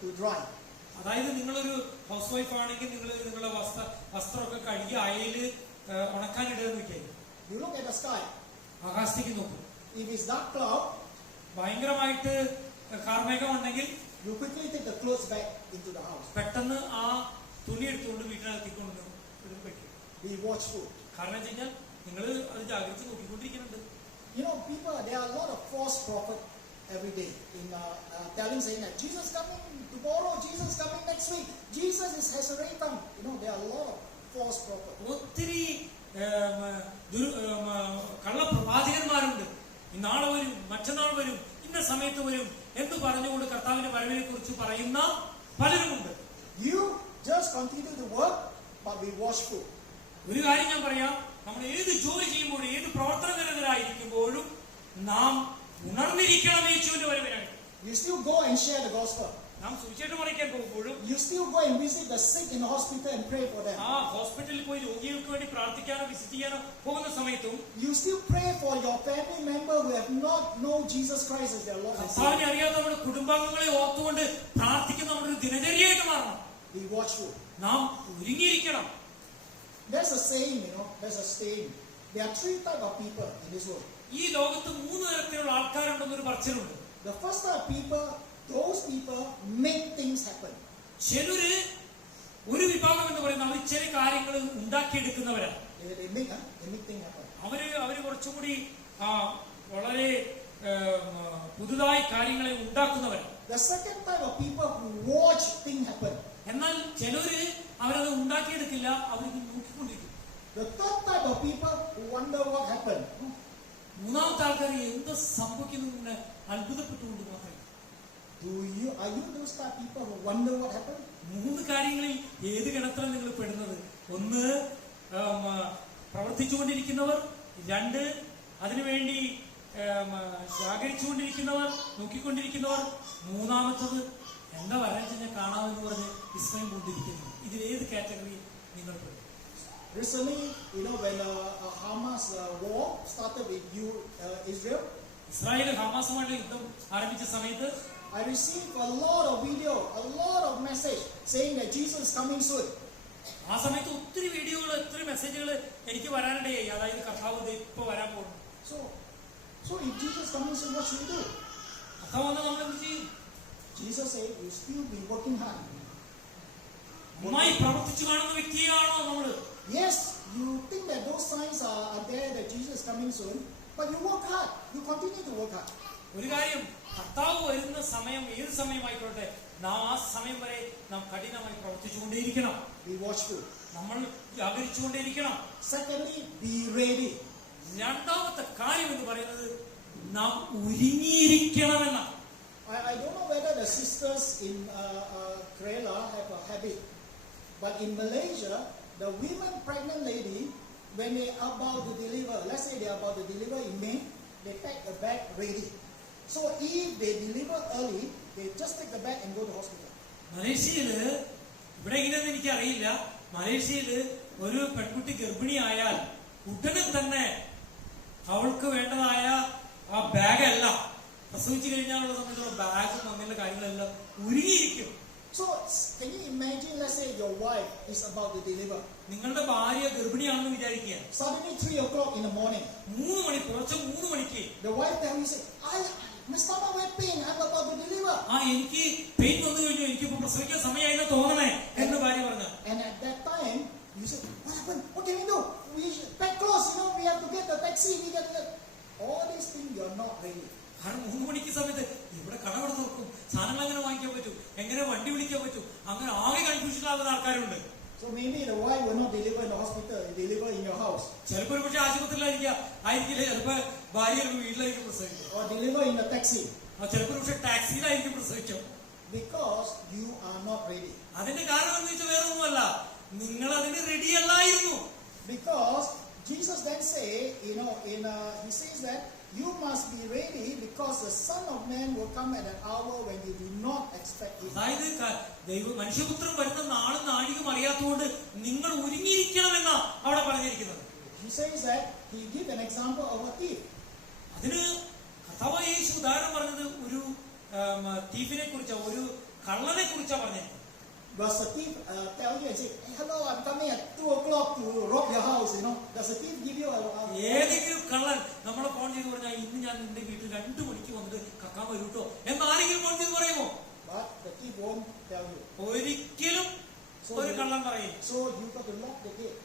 to dry. അതായത് നിങ്ങളൊരു ഹൗസ് വൈഫ് ആണെങ്കിൽ നിങ്ങൾ നിങ്ങളുടെ വസ്ത്രമൊക്കെ കഴുകി അയല് ഉണക്കാനിടുക. You look at the sky. ആകാശത്തേക്ക് നോക്കും. If it's dark cloud, ഭയങ്കരമായിട്ട് കാർമേഘം ഉണ്ടെങ്കിൽ you quickly take the clothes back into the house. പെട്ടെന്ന് ആ തുണി എടുത്തുകൊണ്ട് വീട്ടിനകത്തേക്കൊണ്ട് വെക്കും. Be watchful. കാരണം വെച്ച് കഴിഞ്ഞാൽ നിങ്ങൾ അത് ജാഗ്രത നോക്കിക്കൊണ്ടിരിക്കുന്നുണ്ട്. You know, people, there are a lot of false prophets every day in telling, saying that Jesus coming tomorrow, Jesus coming next week, Jesus has already come. You know, there are a lot of false prophets. ഒത്തിരി കള്ളപ്രവാചകന്മാരുണ്ട്. നാളെ വരും, മറ്റന്നാൾ വരും, ഇന്ന സമയത്ത് വരും എന്ന് പറഞ്ഞുകൊണ്ട് കർത്താവിന്റെ വരവിനെ കുറിച്ച് പറയുന്ന പലരുമുണ്ട്. You just continue to work, but be watchful. ഒരു കാര്യം ഞാൻ പറയാം, നമ്മൾ ഏത് ജോലി ചെയ്യുമ്പോഴും ഏത് പ്രവർത്തന നിരതരായിരിക്കുമ്പോഴും നാം ഉണർന്നിരിക്കണം യേശുവിന്റെ വരവിനായിട്ട്. You still go and share the gospel. നാം സുവിശേഷം അറിയിക്കാൻ പോകുമ്പോഴും You still go and visit the sick in the hospital and pray for them. ആ ഹോസ്പിറ്റലിൽ പോയി രോഗികൾക്ക് വേണ്ടി പ്രാർത്ഥിക്കാനോ വിസിറ്റ് ചെയ്യാനോ പോകുന്ന സമയത്തും You still pray for your family member who have not known Jesus Christ as their Lord and Savior. കർത്താവിനെ അറിയാത്ത നമ്മുടെ കുടുംബാംഗങ്ങളെ ഓർത്തുകൊണ്ട് പ്രാർത്ഥിക്കുന്ന നമ്മുടെ ഒരു ദിനചര്യയായിട്ട് മാറണം. Be watchful. നാം ഒരുങ്ങിയിരിക്കണം. There's a saying, you know, there's a saying. There are 3 types of people in this world. ഈ ലോകത്ത് 3 തരത്തിലുള്ള ആൾക്കാരുണ്ടെന്നൊരു പറച്ചിലുണ്ട്. The first type of people, those people make things happen. ചിലര് ഒരു വിഭാഗം എന്ന് പറയുന്നത് അവർ ചില കാര്യങ്ങൾ ഉണ്ടാക്കിയെടുക്കുന്നവരാണ്. They make things happen. അവര് കുറച്ചുകൂടി വളരെ പുതുതായി കാര്യങ്ങളെ ഉണ്ടാക്കുന്നവരാണ്. The second type of people who watch things happen. എന്നാൽ ചിലര് അവരത് ഉണ്ടാക്കിയെടുക്കില്ല, അവരിത് നോക്കിക്കൊണ്ടിരിക്കും. The third type of people who wonder what happened. മൂന്നാമത്തെ ആൾക്കാർ എന്ത് സംഭവിക്കുന്നു എന്ന് അത്ഭുതപ്പെട്ടുകൊണ്ട് മാത്രമേ. Are you those type of people who wonder what happened? 3 കാര്യങ്ങളിൽ ഏത് ഗണത്തിലാണ് നിങ്ങൾ പെടുന്നത്? ഒന്ന്, പ്രവർത്തിച്ചുകൊണ്ടിരിക്കുന്നവർ. 2, അതിനുവേണ്ടി ജാഗരിച്ചുകൊണ്ടിരിക്കുന്നവർ, നോക്കിക്കൊണ്ടിരിക്കുന്നവർ. 3ാമത്തത് എന്താ പറയാൻ കാണാമെന്ന് പറഞ്ഞ് വിസ്മയം കൊണ്ടിരിക്കുന്നു. ഇതിലേത് കാറ്റഗറി നിങ്ങൾ പെടും? Recently, you know, when Hamas war started with Israel, Israel ഹമാസുമായിട്ടുള്ള യുദ്ധം ആരംഭിച്ച സമയത്ത് I received a lot of video, a lot of message saying that Jesus is coming soon. ആ സമയത്ത് ഒത്തിരി വീഡിയോകൾ, ഒത്തിരി മെസ്സേജുകൾ എനിക്ക് വരാനിടയായി. അതായത് കർത്താവ് ഇപ്പൊ വരാൻ പോകുന്നു. So if Jesus is coming soon, what should we do? കർത്താവ് വന്നാൽ നമ്മൾ എന്ത് ചെയ്യും? Jesus said, you still be working hard. നന്നായി പ്രവർത്തിച്ചു കാണുന്ന വ്യക്തിയാണോ നമ്മള്? Yes, you think that those signs are there that Jesus is coming soon, but you work hard. You continue to work hard. ഒരു കാര്യം, കർത്താവ് വരുന്ന സമയം ഏത് സമയമായിക്കോട്ടെ, നാം ആ സമയം വരെ നാം കഠിനമായി പ്രവർത്തിച്ചുകൊണ്ടേയിരിക്കണം. Be watchful. നമ്മൾ ജാഗരിച്ചുകൊണ്ടേയിരിക്കണം. Secondly, be ready. രണ്ടാമത്തെ കാര്യം എന്ന് പറയുന്നത് നാം ഒരുങ്ങിയിരിക്കണമെന്നാണ്. I don't know whether the sisters in Kerala have a habit, but in Malaysia, the women pregnant lady, when they are about to deliver, let's say they are about to deliver in May, they pack the bag ready. So if they deliver early, they just take the bag and go to hospital. മലേഷ്യയില്, ഇവിടെ എങ്ങനെയെന്ന് എനിക്ക് അറിയില്ല, മലേഷ്യയില് ഒരു പെൺകുട്ടി ഗർഭിണിയായാൽ ഉടനെ തന്നെ അവൾക്ക് വേണ്ടതായ ആ ബാഗല്ല, പ്രസവിച്ചു കഴിഞ്ഞാലുള്ള സമയത്തുള്ള ബാഗും അങ്ങനെയുള്ള കാര്യങ്ങളെല്ലാം ഒരുങ്ങിയിരിക്കും. So can you imagine, let's say your wife is about to deliver. നിങ്ങളുടെ ഭാര്യ ഗർഭിണിയാണെന്ന് വിചാരിക്കുക. Suddenly 3 o'clock in the morning. 3 മണി, പുലർച്ചെ 3 മണിക്ക് The wife tells you, my stomach very pain, I'm about to deliver. എനിക്ക് പെയിൻ വന്നു കഴിഞ്ഞു, എനിക്കിപ്പോ പ്രസവിക്കാൻ സമയമായെന്ന് തോന്നണേ എന്ന് ഭാര്യ പറഞ്ഞു. And at that time, you say, what happened? What can we do? We pack clothes, you know, we have to get the taxi, we get the... All these things, you're not ready. കാരണം 3 മണിക്ക് സമയത്ത് ഇവിടെ കടവട തുറക്കും, സാധനങ്ങൾ എങ്ങനെ വാങ്ങിക്കാൻ പറ്റും, എങ്ങനെ വണ്ടി വിളിക്കാൻ പറ്റും, അങ്ങനെ ആകെ കൺഫ്യൂഷൻ ആവുന്ന ആൾക്കാരുണ്ട്. So maybe the wife will not deliver in the hospital, deliver in your house. ചിലപ്പോൾ പക്ഷേ ആശുപത്രിയിലായിരിക്കില്ല, ചിലപ്പോ ഭാര്യ വീട്ടിലായിരിക്കും പ്രസവിക്കും, Or deliver in the taxi. ചിലപ്പോൾ പക്ഷെ ടാക്സിയിലായിരിക്കും പ്രസവിക്കും. Because you are not ready. അതിന്റെ കാരണം എന്ന് വെച്ചാൽ വേറെ ഒന്നുമല്ല, നിങ്ങൾ അതിന് റെഡി അല്ലായിരുന്നു. Because Jesus then say, he says that you must be ready because the Son of Man will come at an hour when you do not expect it. അതായത് മനുഷ്യപുത്രൻ വരുന്ന നാളും നാഴികയും അറിയാത്തതുകൊണ്ട് നിങ്ങൾ ഒരുങ്ങിയിരിക്കണമെന്നാ അവിടെ പറഞ്ഞിരിക്കുന്നത്. He says that he give an example of a thief. അതിന് കർത്താവായ യേശു ഉദാഹരണം പറഞ്ഞത് ഒരു തീഫിനെ കുറിച്ചാ, ഒരു കള്ളനെ കുറിച്ചാ പറഞ്ഞിരിക്കുന്നത്. Does the thief tell you and say, hey, hello, I'm coming at 2 o'clock to rob your house, Does the thief give you ഏതെങ്കിലും കള്ളൻ നമ്മളെ ഫോൺ ചെയ്ത് പറഞ്ഞാൽ ഇന്ന് ഞാൻ നിന്റെ വീട്ടിൽ 2 മണിക്ക് വന്നിട്ട് കക്കാൻ വരൂ കേട്ടോ എന്ന് ആരെങ്കിലും ഫോൺ ചെയ്ത് പറയുമോ? But the thief won't tell you. ഒരിക്കലും ഒരു കള്ളൻ പറയും. So you got to lock the gate.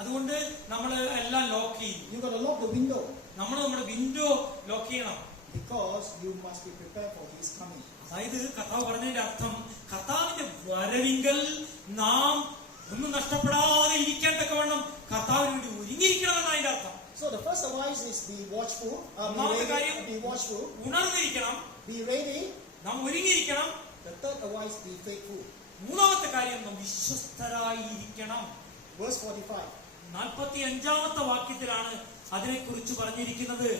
അതുകൊണ്ട് നമ്മൾ എല്ലാം ലോക്ക് ചെയ്യും. You got to lock the window. നമ്മൾ നമ്മുടെ വിൻഡോ ലോക്ക് ചെയ്യണം. Because you must be prepared for his coming. അതായത് കർത്താവ് പറഞ്ഞതിന്റെ അർത്ഥം കർത്താവിന്റെ വരവിങ്കൽ നാം ഒന്നും നഷ്ടപ്പെടാതെ ഇരിക്കാൻ തക്കവണ്ണം കർത്താവിന് വേണ്ടി ഒരുങ്ങിയിരിക്കണമെന്നാണ് അതിന്റെ അർത്ഥം. So the first advice is be watchful. Be watchful. ഉണർന്നിരിക്കണം. Be ready. നാം ഒരുങ്ങിയിരിക്കണം. The third advice, be faithful. മൂന്നാമത്തെ കാര്യം നാം വിശ്വസ്തരായിരിക്കണം. Verse 45. 45ാമത്തെ വാക്യത്തിലാണ് അതിനെക്കുറിച്ച് പറഞ്ഞിരിക്കുന്നത്.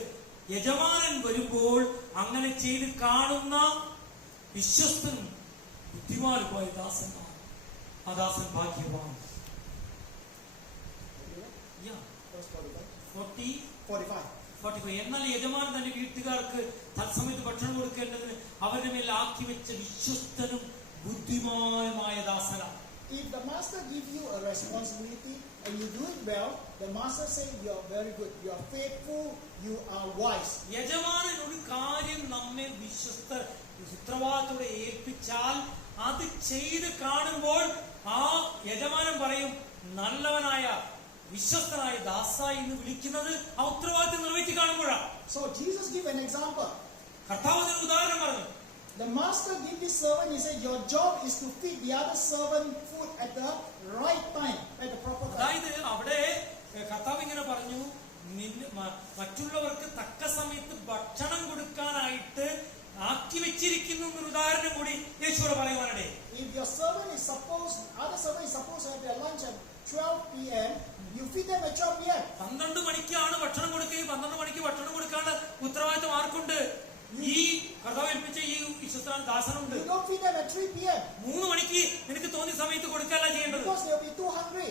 യജമാനൻ വരുമ്പോൾ അങ്ങനെ ചെയ്ത് കാണുന്ന വിശ്വസ്തനും ബുദ്ധിമാനുമായ ദാസന്മാർ, ആ ദാസൻ ഭാഗ്യവാൻ. 45. എന്നാൽ യജമാനൻ തന്റെ വീട്ടുകാർക്ക് തത്സമയത്ത് ഭക്ഷണം കൊടുക്കേണ്ടതിന് അവരുടെ മേൽ ആക്കി വെച്ച വിശ്വസ്തനും ബുദ്ധിമാനുമായ ദാസനാണ്. If the master gives you a responsibility and you do it well, the master says you are very good, you are faithful, you are wise. യജമാനൻ ഒരു കാര്യം നമ്മെ ഉത്തരവാദിത്തോടെ ഏൽപ്പിച്ചാൽ അത് ചെയ്ത് കാണുമ്പോൾ ആ യജമാനൻ പറയും നല്ലവനായ വിശ്വസ്തനായ ദാസായി എന്ന് വിളിക്കുന്നത് ആ ഉത്തരവാദിത്വം നിറവേറ്റി കാണുമ്പോഴാണ്. So Jesus give an example. കർത്താവ് ഒരു ഉദാഹരണം പറഞ്ഞു. The master give this servant, he said, your job is to feed the other servant food at the right time, at the proper time. അതായത് അവിടെ കർത്താവ് ഇങ്ങനെ പറഞ്ഞു, മറ്റുള്ളവർക്ക് തക്ക സമയത്ത് ഭക്ഷണം കൊടുക്കാനായിട്ട് ആക്കി വെച്ചിരിക്കുന്നു എന്നൊരു ഉദാഹരണം കൂടി യേശുവോട് പറയുവാനേ. If your servant is supposed to have their lunch at 12 p.m., you feed them at 12 p.m. 12 മണിക്കാണ് ഭക്ഷണം കൊടുക്കുകയും 12 മണിക്ക് ഭക്ഷണം കൊടുക്കാനുള്ള ഉത്തരവാദിത്വം ആർക്കുണ്ട്? ഈ കർത്താവ് ഏൽപ്പിച്ച ഈ വിശ്വസ്തനായ ദാസനുണ്ട്. You don't feed them at 3 p.m. 3 മണിക്ക് നിനക്ക് തോന്നിയ സമയത്ത് കൊടുക്കല്ല ചെയ്യേണ്ടത്. Because they'll be too hungry.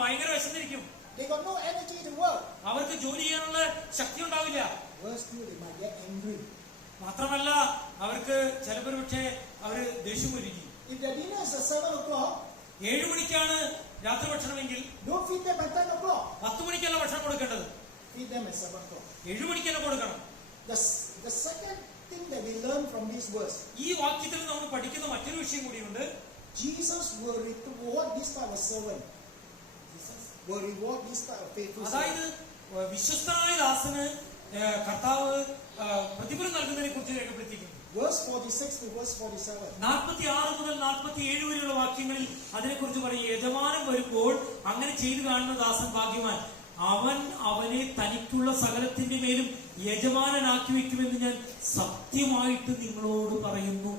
ഭയങ്കര വിശന്നിരിക്കും. They got no energy to work. അവർക്ക് ജോലി ചെയ്യാനുള്ള ശക്തി ഉണ്ടാവില്ല. Verse 2, they might get angry. മാത്രമല്ല അവർക്ക് ചിലപ്പോൾ പക്ഷേ അവര് ദേഷ്യം വരിക്കും. If their dinner is at 7 o'clock, 7 മണിക്കാണ് രാത്രി ഭക്ഷണമെങ്കിൽ don't feed them at 10 o'clock. 10 മണിക്കല്ല ഭക്ഷണം കൊടുക്കേണ്ടത്. Feed them at 7 o'clock. 7 മണിക്ക് തന്നെ കൊടുക്കണം. The second thing that we learn from this verse, ഈ വാക്യത്തിൽ നമ്മൾ പഠിക്കുന്ന മറ്റൊരു വിഷയം കൂടിയുണ്ട്. Jesus will reward this type of servant. Will reward this type of faithful servant. അതായത് വിശ്വസ്തനായ ദാസന് കർത്താവ് പ്രതിഫലം നൽകുന്നതിനെ കുറിച്ച് രേഖപ്പെടുത്തിയിരിക്കുന്നു. Verse 46 to verse 47. 46 മുതൽ 47 വരെയുള്ള വാക്യങ്ങളിൽ അതിനെക്കുറിച്ച് പറയും. യജമാനൻ വരുമ്പോൾ അങ്ങനെ ചെയ്തു കാണുന്ന ദാസൻ ഭാഗ്യവാൻ, അവൻ അവനെ തനിക്കുള്ള സകലത്തിന്റെ മേലും യജമാനനാക്കി വെക്കുമെന്ന് ഞാൻ സത്യമായിട്ട് നിങ്ങളോട് പറയുന്നു.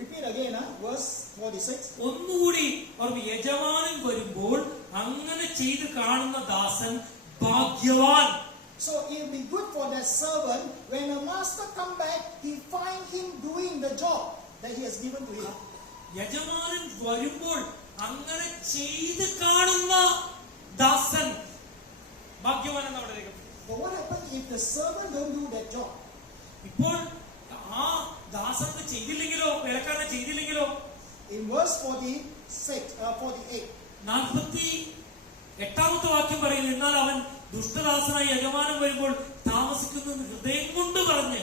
Repeat again, verse 46. ഒന്നുകൂടി പറഞ്ഞു. യജമാനൻ വരുമ്പോൾ അങ്ങനെ ചെയ്തു കാണുന്ന ദാസൻ ഭാഗ്യവാൻ. So it will be good for that servant when a master come back, he find him doing the job that he has given to him. യജമാനൻ വരുമ്പോൾ അങ്ങനെ ചെയ്ത് കാണുന്ന ദാസൻ ഭാഗ്യവാൻ എന്ന് അവിടെ രേഖപ്പെടുത്തി. But what happens if the servant don't do that job? ഇപ്പോൾ ആ ദാസൻ ചെയ്തില്ലെങ്കിലോ, വേലക്കാരനെ ചെയ്തില്ലെങ്കിലോ? In verse 48. 48ാമത്തെ വാക്യം പറയുന്നു, എന്നാൽ അവൻ ദുഷ്ടദാസനായി യജമാനൻ വരുമ്പോൾ താമസിക്കുന്നു ഹൃദയം കൊണ്ട് പറഞ്ഞ്.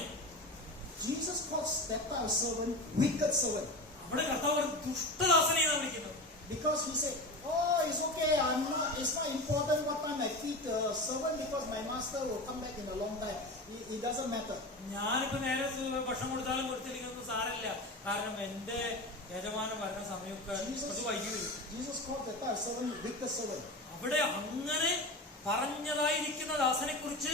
Jesus calls that type of servant wicked servant. അവിടെ കർത്താവ് ദുഷ്ടദാസനെയാണ് വിളിക്കുന്നത്. Because he said, oh, it's okay, it's not important what time I feed the servant because my master will come back in a long time. It doesn't matter. ഞാനിപ്പോ നേരെ ഭക്ഷണം കൊടുത്താലും കൊടുത്തില്ലെങ്കിലും സാരമില്ല, കാരണം എന്റെ യജമാനം വരുന്ന സമയമൊക്കെ വൈകി വരും. Jesus called that type of servant wicked servant. അവിടെ അങ്ങനെ പറഞ്ഞതായിരിക്കുന്ന ദാസനെ കുറിച്ച്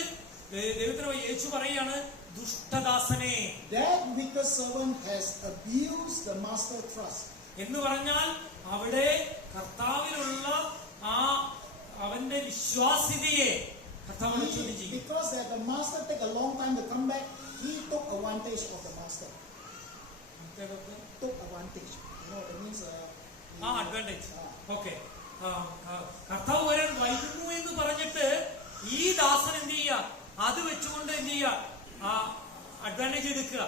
ദൈവത്തിന് യേശു പറയുകയാണ്, ദുഷ്ടദാസനെ. That wicked servant has abused the master trust. എന്ന് പറഞ്ഞാൽ അവിടെ കർത്താവിലുള്ള ആ അവന്റെ വിശ്വാസ്യതയെ കർത്താവ് ചോദ്യം ചെയ്യും. Because that the master take a long time to come back, he took advantage of the master. Took advantage. You know, that means advantage. Okay, കർത്താവ് വരാൻ വൈകുന്നു എന്ന് പറഞ്ഞിട്ട് ഈ ദാസൻ എന്ത് ചെയ്യുക, അത് വെച്ചുകൊണ്ട് എന്ത് ചെയ്യുക, അഡ്വാൻറ്റേജ് എടുക്കുക.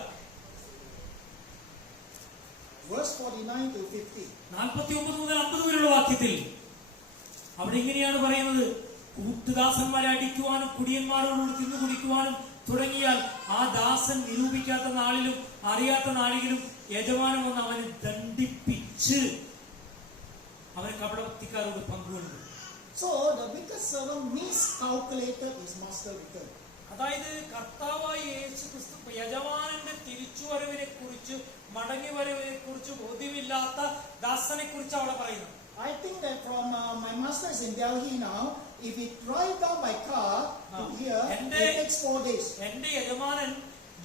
Verse 49 to 50. 49 മുതൽ 50 വരെയുള്ള വാക്യത്തിൽ അവിടെ ഇങ്ങനെയാണ് പറയുന്നത്: കൂട്ടുദാസന്മാരെ അടിക്കുവാനും കുടിയന്മാരോട് തിന്നു കുടിക്കുവാനും തുടങ്ങിയാൽ ആ ദാസൻ നിരൂപിക്കാത്ത നാളിലും അറിയാത്ത നാളിലും യജമാനൻ വന്ന് അവനെ ദണ്ഡിപ്പിച്ച് അവന് കപടഭക്തിക്കാരോട് പങ്കുകൊണ്ടു. So the wicked servant miscalculated his master return. അതായത് കർത്താവായ യേശുക്രിസ്തു യജമാനന്റെ തിരിച്ചുവരവിനെ കുറിച്ച്, മടങ്ങി വരവിനെ കുറിച്ച് ബോധ്യമില്ലാത്ത ദാസനെ കുറിച്ച് അവിടെ പറയുന്നു. I think that from my master is in Delhi now. If he drive down by car to here, it takes 4 days. എന്റെ യജമാനൻ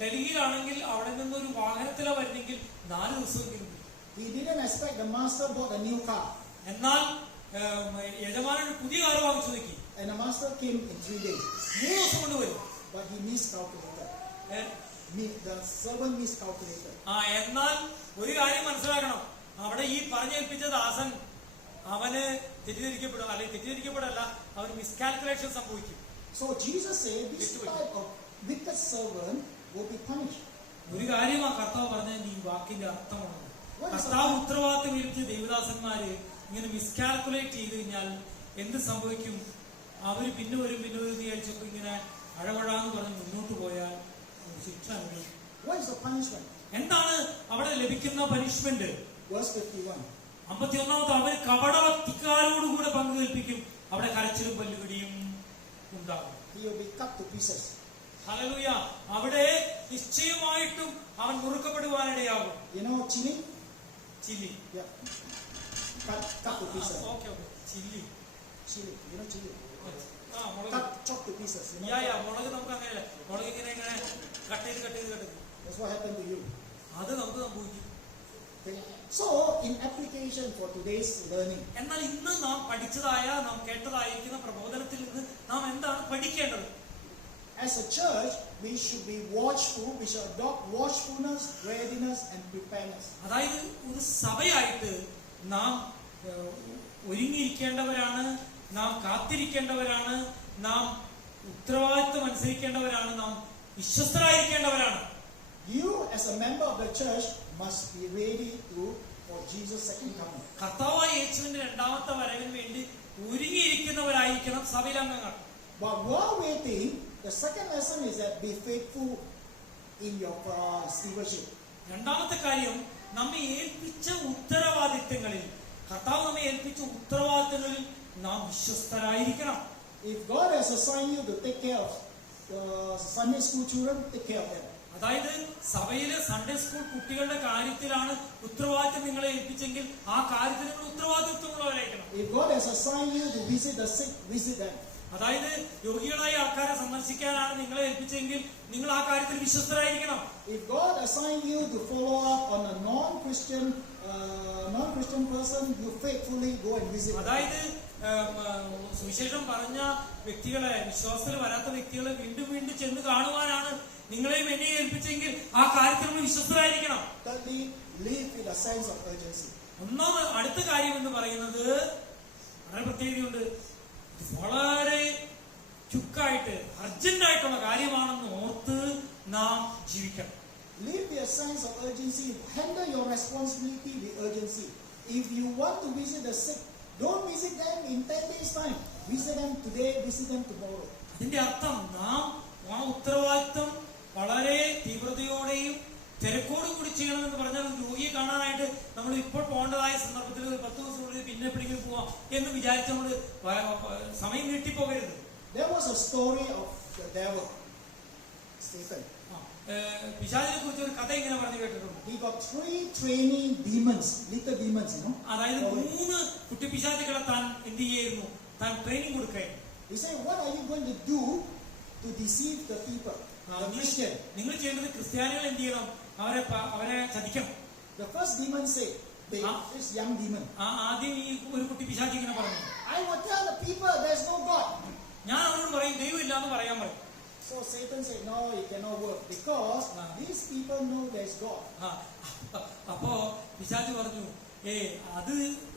ഡൽഹിയിലാണെങ്കിൽ അവിടെ നിന്നൊരു വാഹനത്തിലാ വരുന്നെങ്കിൽ 4 ദിവസമെങ്കിലും. He didn't expect the master bought a new car. എന്നാൽ യജമാനൻ ഒരു പുതിയ കാർ വാങ്ങിച്ചു നോക്കി. And the master came in 3 days. 3 ദിവസം കൊണ്ട് വരും. But he miscalculated. The servant miscalculated. എന്നാൽ ഒരു കാര്യം മനസ്സിലാക്കണം, അവിടെ ഈ പറഞ്ഞേൽപ്പിച്ച ദാസൻ അവന് തെറ്റിദ്ധരിക്കപ്പെടും, അല്ലെങ്കിൽ തെറ്റിദ്ധരിക്കപ്പെടല്ല, അവന് മിസ്കാൽക്കുലേഷൻ സംഭവിക്കും. So Jesus said this type of wicked servant will be punished. ഒരു കാര്യമാണ് കർത്താവ് പറഞ്ഞതിന്റെ ഈ വാക്കിന്റെ അർത്ഥമാണ്. കർത്താവ് ഉത്തരവാദിത്തം ഏൽപ്പിച്ച ദൈവദാസന്മാര് ഇങ്ങനെ മിസ്കാൽക്കുലേറ്റ് ചെയ്ത് കഴിഞ്ഞാൽ എന്ത് സംഭവിക്കും? അവര് പിന്നെ വരും വിചാരിച്ചപ്പോ ഇങ്ങനെ അഴവഴാന്ന് പറഞ്ഞ് മുന്നോട്ട് പോയാൽ ശിക്ഷ അനുഭവിക്കും. What is the punishment? എന്താണ് അവിടെ ലഭിക്കുന്ന പനിഷ്മെന്റ്? Verse 51. 51 അവര് കപടഭക്തിക്കാരോടുകൂടെ പങ്കു കൽപ്പിക്കും. അവിടെ കരച്ചിലും പല്ലുകടിയും ഉണ്ടാകും. He will be cut to pieces. Hallelujah. അവിടെ നിശ്ചയമായിട്ടും അവൻ മുറുക്കപ്പെടുവാനിടയാകും. You know chili? Chilli. Yeah. Cut to pieces. Okay, chilli. Chili. You know chili? മുളക്. Chop to pieces. You know? മുളക് നമുക്ക് അങ്ങനെയല്ല. മുളക് ഇങ്ങനെ കട്ട് ചെയ്ത്. That's what happened to you. അത് നമുക്ക് സംഭവിക്കും. Okay. So, in application for today's learning, എന്നാൽ ഇന്ന് നാം പഠിച്ചതായ, നാം കേട്ടതായിരിക്കുന്ന പ്രബോധനത്തിൽ നിന്ന് നാം എന്താണ് പഠിക്കേണ്ടത്? as a church, we should be watchful. We should adopt watchfulness, readiness, and preparedness. അതായത് ഒരു സഭയായിട്ട് നാം ഒരുങ്ങിയിരിക്കേണ്ടവരാണ്, നാം കാത്തിരിക്കേണ്ടവരാണ്, നാം ഉത്തരവാദിത്വം അനുസരിക്കേണ്ടവരാണ്, നാം വിശ്വസ്തരായിരിക്കേണ്ടവരാണ്. You, as a member of the church, must be ready for Jesus' second coming. കർത്താവായ യേശുവിന്റെ രണ്ടാമത്തെ വരവിന് വേണ്ടി ഒരുങ്ങിയിരിക്കുന്നവരായിരിക്കണം സഭയിലംഗങ്ങൾ. But while waiting, the second lesson is that be faithful in your stewardship. രണ്ടാമത്തെ കാര്യം, നമ്മെ ഏൽപ്പിച്ച ഉത്തരവാദിത്തങ്ങളിൽ, കർത്താവ് നമ്മെ ഏൽപ്പിച്ച ഉത്തരവാദിത്തങ്ങളിൽ നാം വിശ്വസ്തരായിരിക്കണം. If God has assigned you to take care of Sunday school children, take care of them. അതായത് സഭയിലെ സൺഡേ സ്കൂൾ കുട്ടികളുടെ കാര്യത്തിലാണ് ഉത്തരവാദിത്തം നിങ്ങളെ ഏൽപ്പിച്ചെങ്കിൽ ആ കാര്യത്തിൽ നിങ്ങൾ ഉത്തരവാദിത്വമുള്ളവരായിരിക്കണം. If God has assigned you to visit the sick, visit them. അതായത് രോഗികളായ ആൾക്കാരെ സന്ദർശിക്കാനാണ് നിങ്ങളെ ഏൽപ്പിച്ചെങ്കിൽ നിങ്ങൾ ആ കാര്യത്തിൽ വിശ്വസ്തരായിരിക്കണം. If God assigned you to follow up on a non-Christian person, you faithfully go and visit them. അതായത് സുവിശേഷം പറഞ്ഞ വ്യക്തികളെ, വിശ്വാസത്തിൽ വരാത്ത വ്യക്തികളെ വീണ്ടും വീണ്ടും ചെന്ന് കാണുവാനാണ് നിങ്ങളെയും എന്നെ ഏൽപ്പിച്ചെങ്കിൽ ആ കാര്യത്തിൽ നമ്മൾ വിശ്വസ്തരായിരിക്കണം. Thirdly, live with a sense of urgency. അടുത്ത കാര്യം എന്ന് പറയുന്നത് വളരെ പ്രത്യേകതയുണ്ട്. വളരെ ചുക്കായിട്ട് അർജന്റായിട്ടുള്ള കാര്യമാണെന്ന് ഓർത്ത് നാം ജീവിക്കണം. Live with a sense of urgency. Handle your responsibility with urgency. If you want to visit the sick, don't visit them in 10 days' time. Visit them today, visit them tomorrow. അതിന്റെ അർത്ഥം നാം ആ ഉത്തരവാദിത്വം വളരെ തീവ്രതയോടെയും തിരക്കോടും കൂടി ചെയ്യണമെന്ന് പറഞ്ഞാൽ രോഗിയെ കാണാനായിട്ട് നമ്മൾ ഇപ്പോൾ പോകേണ്ടതായ സന്ദർഭത്തിൽ 10 ദിവസത്തിനുള്ളിൽ പിന്നെ എപ്പോഴെങ്കിലും പോവാം എന്ന് വിചാരിച്ച് നമ്മൾ സമയം നീട്ടിപ്പോകരുത്. There was a story of the devil, Satan. പിശാചിനെ കുറിച്ച് ഒരു കഥ ഇങ്ങനെ പറഞ്ഞു കേട്ടിട്ടുണ്ട്. He got 3 training demons, little demons, you know. അതായത് 3 കുട്ടി പിശാചുകളെ താൻ എന്ത് ചെയ്യായിരുന്നു, താൻ training കൊടുക്കുകയായിരുന്നു. He said, what are you going to do to deceive the people, the Christian? നിങ്ങൾ ചെയ്യേണ്ടത് ക്രിസ്ത്യാനികൾ എന്ത് ചെയ്യണം, അവരെ ചതിക്കണം. The first demon said, this young demon, ആദ്യം ഈ ഒരു കുട്ടി പിശാച് ഇങ്ങനെ പറഞ്ഞു, I will tell the people there's no God. എന്ന് പറയാൻ പറയും. So Satan said, no, it cannot work because these people know there's God. അപ്പോ പിശാച് പറഞ്ഞു, അത്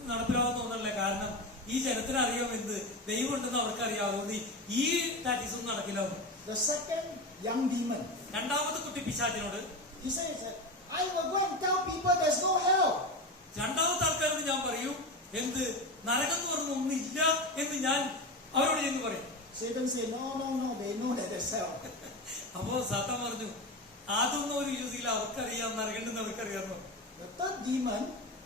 നടപ്പിലാവുന്ന ഒന്നല്ല, കാരണം ഈ ജനത്തിന് അറിയാമെന്ന് ദൈവം ഉണ്ടെന്ന് അവർക്ക് അറിയാവുന്നത് ഈ പ്രാക്ടീസ് ഒന്നും നടക്കില്ല. The second young demon, രണ്ടാമത്തെ കുട്ടി പിശാചിനോട് he says, I will go and tell people there's no hell. രണ്ടാമത്തെ ആൾക്കാരോട് ഞാൻ പറയും, എന്ത് നരകം എന്ന് പറഞ്ഞ ഒന്നില്ല എന്ന് ഞാൻ അവരോട് ചെന്ന് പറയും. Satan said, no, they know that there's hell. അപ്പോ സാത്താൻ പറഞ്ഞു, അതൊന്നും ഒരു വിശ്വസിക്കില്ല, അവർക്കറിയാം നരകണ്ടെന്ന് അവർക്കറിയാമെന്ന്. The third demon,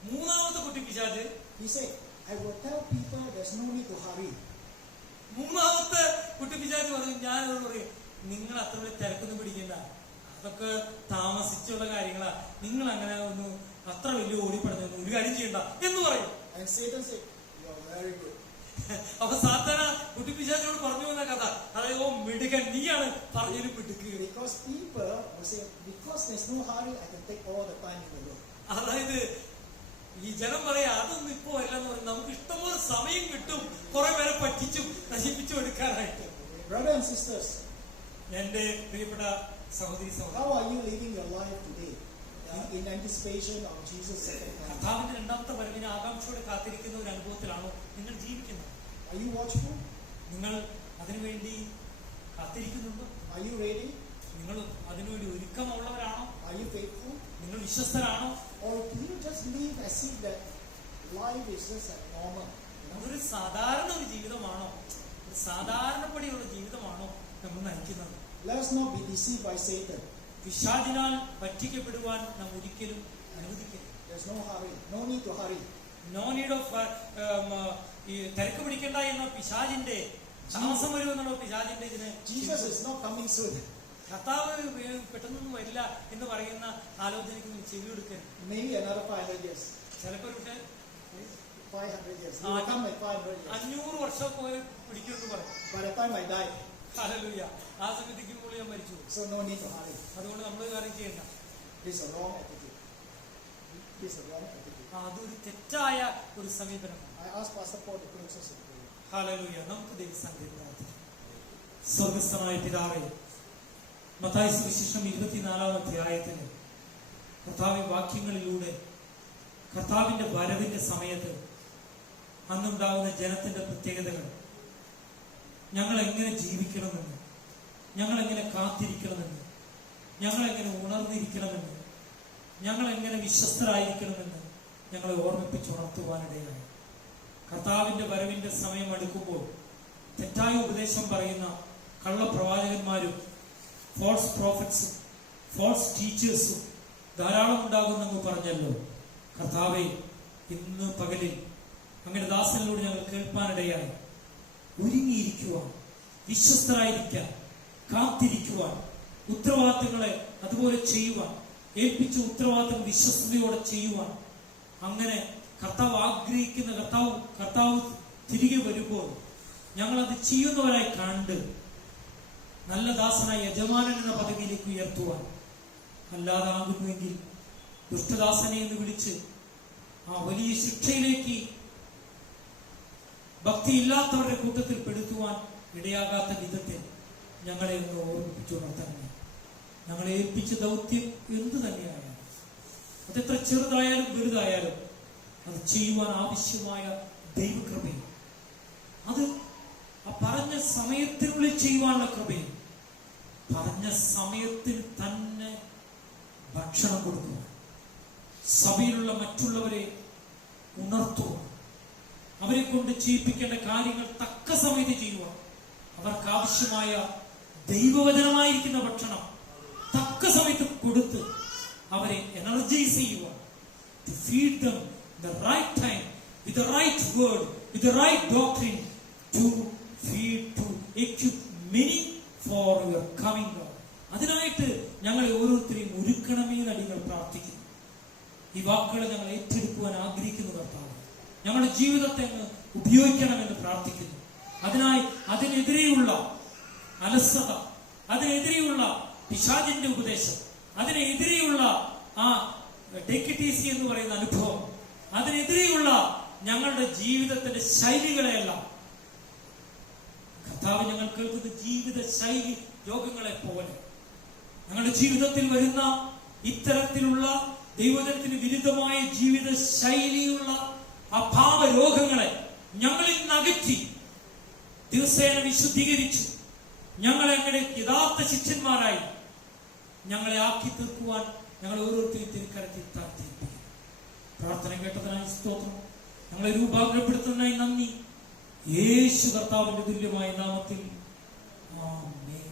മൂന്നാമത്തെ കുട്ടി പിശാച്, he said, I will tell people there's no need to hurry. മൂന്നാമത്തെ കുട്ടി പിശാച് പറഞ്ഞു, ഞാൻ അവരോട് പറയും, നിങ്ങൾ അത്ര വലിയ തിരക്കൊന്നും പിടിക്കണ്ട, അതൊക്കെ താമസിച്ചുള്ള കാര്യങ്ങളാ, നിങ്ങൾ അങ്ങനെ ഒന്ന് അത്ര വലിയ ഓടിപ്പെടുന്ന ഒരു കാര്യം ചെയ്യണ്ട എന്ന് പറയും. And Satan said, you are very good. അപ്പൊ സാത്താന കുട്ടി പിശാചിനോട് പറഞ്ഞു എന്ന കഥ, അതായത് ഓ മിടുക്കൻ, നീയാണ് പറഞ്ഞൊരു മിടുക്ക്. Because people will say, because there's no hurry, I can take all the time in the world. അതായത് ഈ ജനം പറയാ, അതൊന്നും ഇപ്പോ അല്ലെന്ന് പറയും, നമുക്ക് ഇഷ്ടംപോലെ സമയം കിട്ടും കുറെ പേരെ പറ്റിച്ചും നശിപ്പിച്ചും എടുക്കാനായിട്ട്. Brothers and sisters, എന്റെ പ്രിയപ്പെട്ട സഹോദരി സഹോദരൻ, how are you living your life today in anticipation of Jesus' second coming? കർത്താവിന്റെ രണ്ടാമത്തെ വരവിനെ ആകാംക്ഷയോടെ കാത്തിരിക്കുന്ന ഒരു അനുഭവത്തിലാണോ നിങ്ങൾ ജീവിക്കുന്നത്? Are you watchful? നിങ്ങൾ അതിനുവേണ്ടി കാത്തിരിക്കുന്നുണ്ടോ? Are you ready? നിങ്ങൾ അതിനുവേണ്ടി ഒരുക്കമുള്ളവരാണോ? Are you faithful? നിങ്ങൾ വിശ്വസ്തരാണോ? Or do you just live as if that life is just like normal? അതൊരു സാധാരണ ഒരു ജീവിതമാണോ, ഒരു സാധാരണപ്പടിയുള്ള ജീവിതമാണോ നമ്മൾ നയിക്കുന്നത്? Let us not be deceived by Satan. പിശാചിനാൽ പറ്റിക്കപ്പെടുവാൻ നാം ഒരിക്കലും അനുവദിക്കരുത്. There's no hurry. No need to hurry. No need of ഈ തിരക്ക് പിടിക്കണ്ട എന്ന പിശാചിന്റെ താമസം വരുമെന്നുള്ള പിശാചിന്റെ ഇതിന് Jesus is not coming soon. കർത്താവ് പെട്ടെന്നൊന്നും വരില്ല എന്ന് പറയുന്ന ആലോചനയ്ക്ക് നിങ്ങൾ ചെവി കൊടുക്കരുത്. Maybe another 500 years. ചിലപ്പോൾ പക്ഷേ 500 years. He will come at 500 years. 500 വർഷം പോയി പിടിക്കുമെന്ന് പറയും. By the time I die, hallelujah. ആ സമയത്തേക്ക് ഇപ്പോൾ ഞാൻ മരിച്ചു. so no need to hurry. അതുകൊണ്ട് നമ്മൾ കാര്യം ചെയ്യണ്ട. This is a wrong attitude. This is a wrong attitude. അതൊരു തെറ്റായ ഒരു സമീപനമാണ്. I asked Pastor Paul to close us in prayer. Hallelujah. നമുക്ക് ദൈവസന്നിധിയിൽ പ്രാർത്ഥിക്കാം. സ്വർഗ്ഗസ്ഥനായ പിതാവേ, മത്തായി സുവിശേഷം 24-ാം അധ്യായത്തിലെ കർത്താവിന്റെ വാക്യങ്ങളിലൂടെ കർത്താവിന്റെ വരവിന്റെ സമയത്ത് അന്നുണ്ടാകുന്ന ജനത്തിന്റെ പ്രത്യേകതകൾ, ഞങ്ങൾ എങ്ങനെ ജീവിക്കണമെന്ന്, ഞങ്ങൾ എങ്ങനെ കാത്തിരിക്കണമെന്ന്, ഞങ്ങൾ എങ്ങനെ ഉണർന്നിരിക്കണമെന്ന്, ഞങ്ങൾ എങ്ങനെ വിശ്വസ്തരായിരിക്കണമെന്ന് ഞങ്ങളെ ഓർമ്മിപ്പിച്ചുണർത്തുവാനിടയായി. കർത്താവിന്റെ വരവിന്റെ സമയം അടുക്കുമ്പോൾ തെറ്റായ ഉപദേശം പറയുന്ന കള്ളപ്രവാചകന്മാരും ഫോൾസ് പ്രോഫറ്റ്സും ഫോൾസ് ടീച്ചേഴ്സും ധാരാളം ഉണ്ടാകുന്നെന്ന് പറഞ്ഞല്ലോ. കർത്താവെ, ഇന്ന് പകലിൽ അങ്ങയുടെ ദാസനിലൂടെ ഞങ്ങൾ കേൾപ്പാനിടയായി ഒരുങ്ങിയിരിക്കുവാൻ, വിശ്വസ്തരായിരിക്കാൻ, കാത്തിരിക്കുവാൻ, ഉത്തരവാദിത്തങ്ങളെ അതുപോലെ ചെയ്യുവാൻ, ഏൽപ്പിച്ച ഉത്തരവാദിത്തം വിശ്വസ്തയോടെ ചെയ്യുവാൻ, അങ്ങനെ കർത്താവ് ആഗ്രഹിക്കുന്ന കർത്താവ് തിരികെ വരുമ്പോൾ ഞങ്ങളത് ചെയ്യുന്നവരായി കണ്ട് നല്ല ദാസനായ യജമാനൻ എന്ന പദവിയിലേക്ക് ഉയർത്തുവാൻ, അല്ലാതാകുന്നുവെങ്കിൽ ദുഷ്ടദാസനെ എന്ന് വിളിച്ച് ആ വലിയ ശിക്ഷയിലേക്ക് ഭക്തിയില്ലാത്തവരുടെ കൂട്ടത്തിൽ പെടുത്തുവാൻ ഇടയാകാത്ത വിധത്തിൽ ഞങ്ങളെ ഒന്ന് ഓർമ്മിപ്പിച്ചുണർത്തണമേ. ഞങ്ങളെ ഏൽപ്പിച്ച ദൗത്യം എന്തു തന്നെയായാലും, അതെത്ര ചെറുതായാലും വലുതായാലും, അത് ചെയ്യുവാൻ ആവശ്യമായ ദൈവകൃപയും, അത് ആ പറഞ്ഞ സമയത്തിനുള്ളിൽ ചെയ്യുവാനുള്ള കൃപയും, പറഞ്ഞ സമയത്തിന് തന്നെ ഭക്ഷണം കൊടുക്കുക, സഭയിലുള്ള മറ്റുള്ളവരെ ഉണർത്തുക, അവരെ കൊണ്ട് ചെയ്യിപ്പിക്കേണ്ട കാര്യങ്ങൾ തക്ക സമയത്ത് ചെയ്യുക, അവർക്ക് ആവശ്യമായ ദൈവവചനമായിരിക്കുന്ന ഭക്ഷണം തക്ക സമയത്ത് കൊടുത്ത് അവരെ എനർജൈസ് ചെയ്യുക. To feed them the right time, with the right word, with the right doctrine, to feed, to equip many for your coming Lord. അതിനായിട്ട് ഞങ്ങളെ ഓരോരുത്തരെയും ഒരുക്കണമേ എന്ന് അടിയങ്ങൾ പ്രാർത്ഥിക്കുന്നു. ഈ വാക്കുകളെ ഞങ്ങൾ ഏറ്റെടുക്കുവാൻ ആഗ്രഹിക്കുന്നു കർത്താവ്. ഞങ്ങളുടെ ജീവിതത്തെ ഉപയോഗിക്കണമെന്ന് പ്രാർത്ഥിക്കുന്നു. അതിനെതിരെയുള്ള അലസത, അതിനെതിരെയുള്ള പിശാചിന്റെ ഉപദേശം, അതിനെതിരെയുള്ള ആ ടേക്ക് ഇറ്റ് ഈസി എന്ന് പറയുന്ന അനുഭവം, അതിനെതിരെയുള്ള ഞങ്ങളുടെ ജീവിതത്തിന്റെ ശൈലികളെയെല്ലാം കർത്താവ്, ഞങ്ങൾ കേൾക്കുന്ന ജീവിത ശൈലി രോഗങ്ങളെ പോലെ ഞങ്ങളുടെ ജീവിതത്തിൽ വരുന്ന ഇത്തരത്തിലുള്ള ദൈവജനത്തിന് വിരുദ്ധമായ ജീവിത ശൈലിയുള്ള അഭാവ രോഗങ്ങളെ ഞങ്ങളിൽ നകറ്റി ദിവസേന വിശുദ്ധീകരിച്ചു ഞങ്ങളെ അങ്ങനെ യഥാർത്ഥ ശിഷ്യന്മാരായി ഞങ്ങളെ ആക്കി തീർക്കുവാൻ ഞങ്ങൾ ഓരോരുത്തരും തിരുക്കരത്തിൽ താഴ്ത്തിയിരിക്കും. പ്രാർത്ഥന കേട്ടതിനായി സ്തോത്രം. ഞങ്ങളെ രൂപാന്തരപ്പെടുത്തുന്നതിനായി നന്ദി. യേശു കർത്താവിന്റെ തുല്യമായ നാമത്തിൽ ആമേൻ.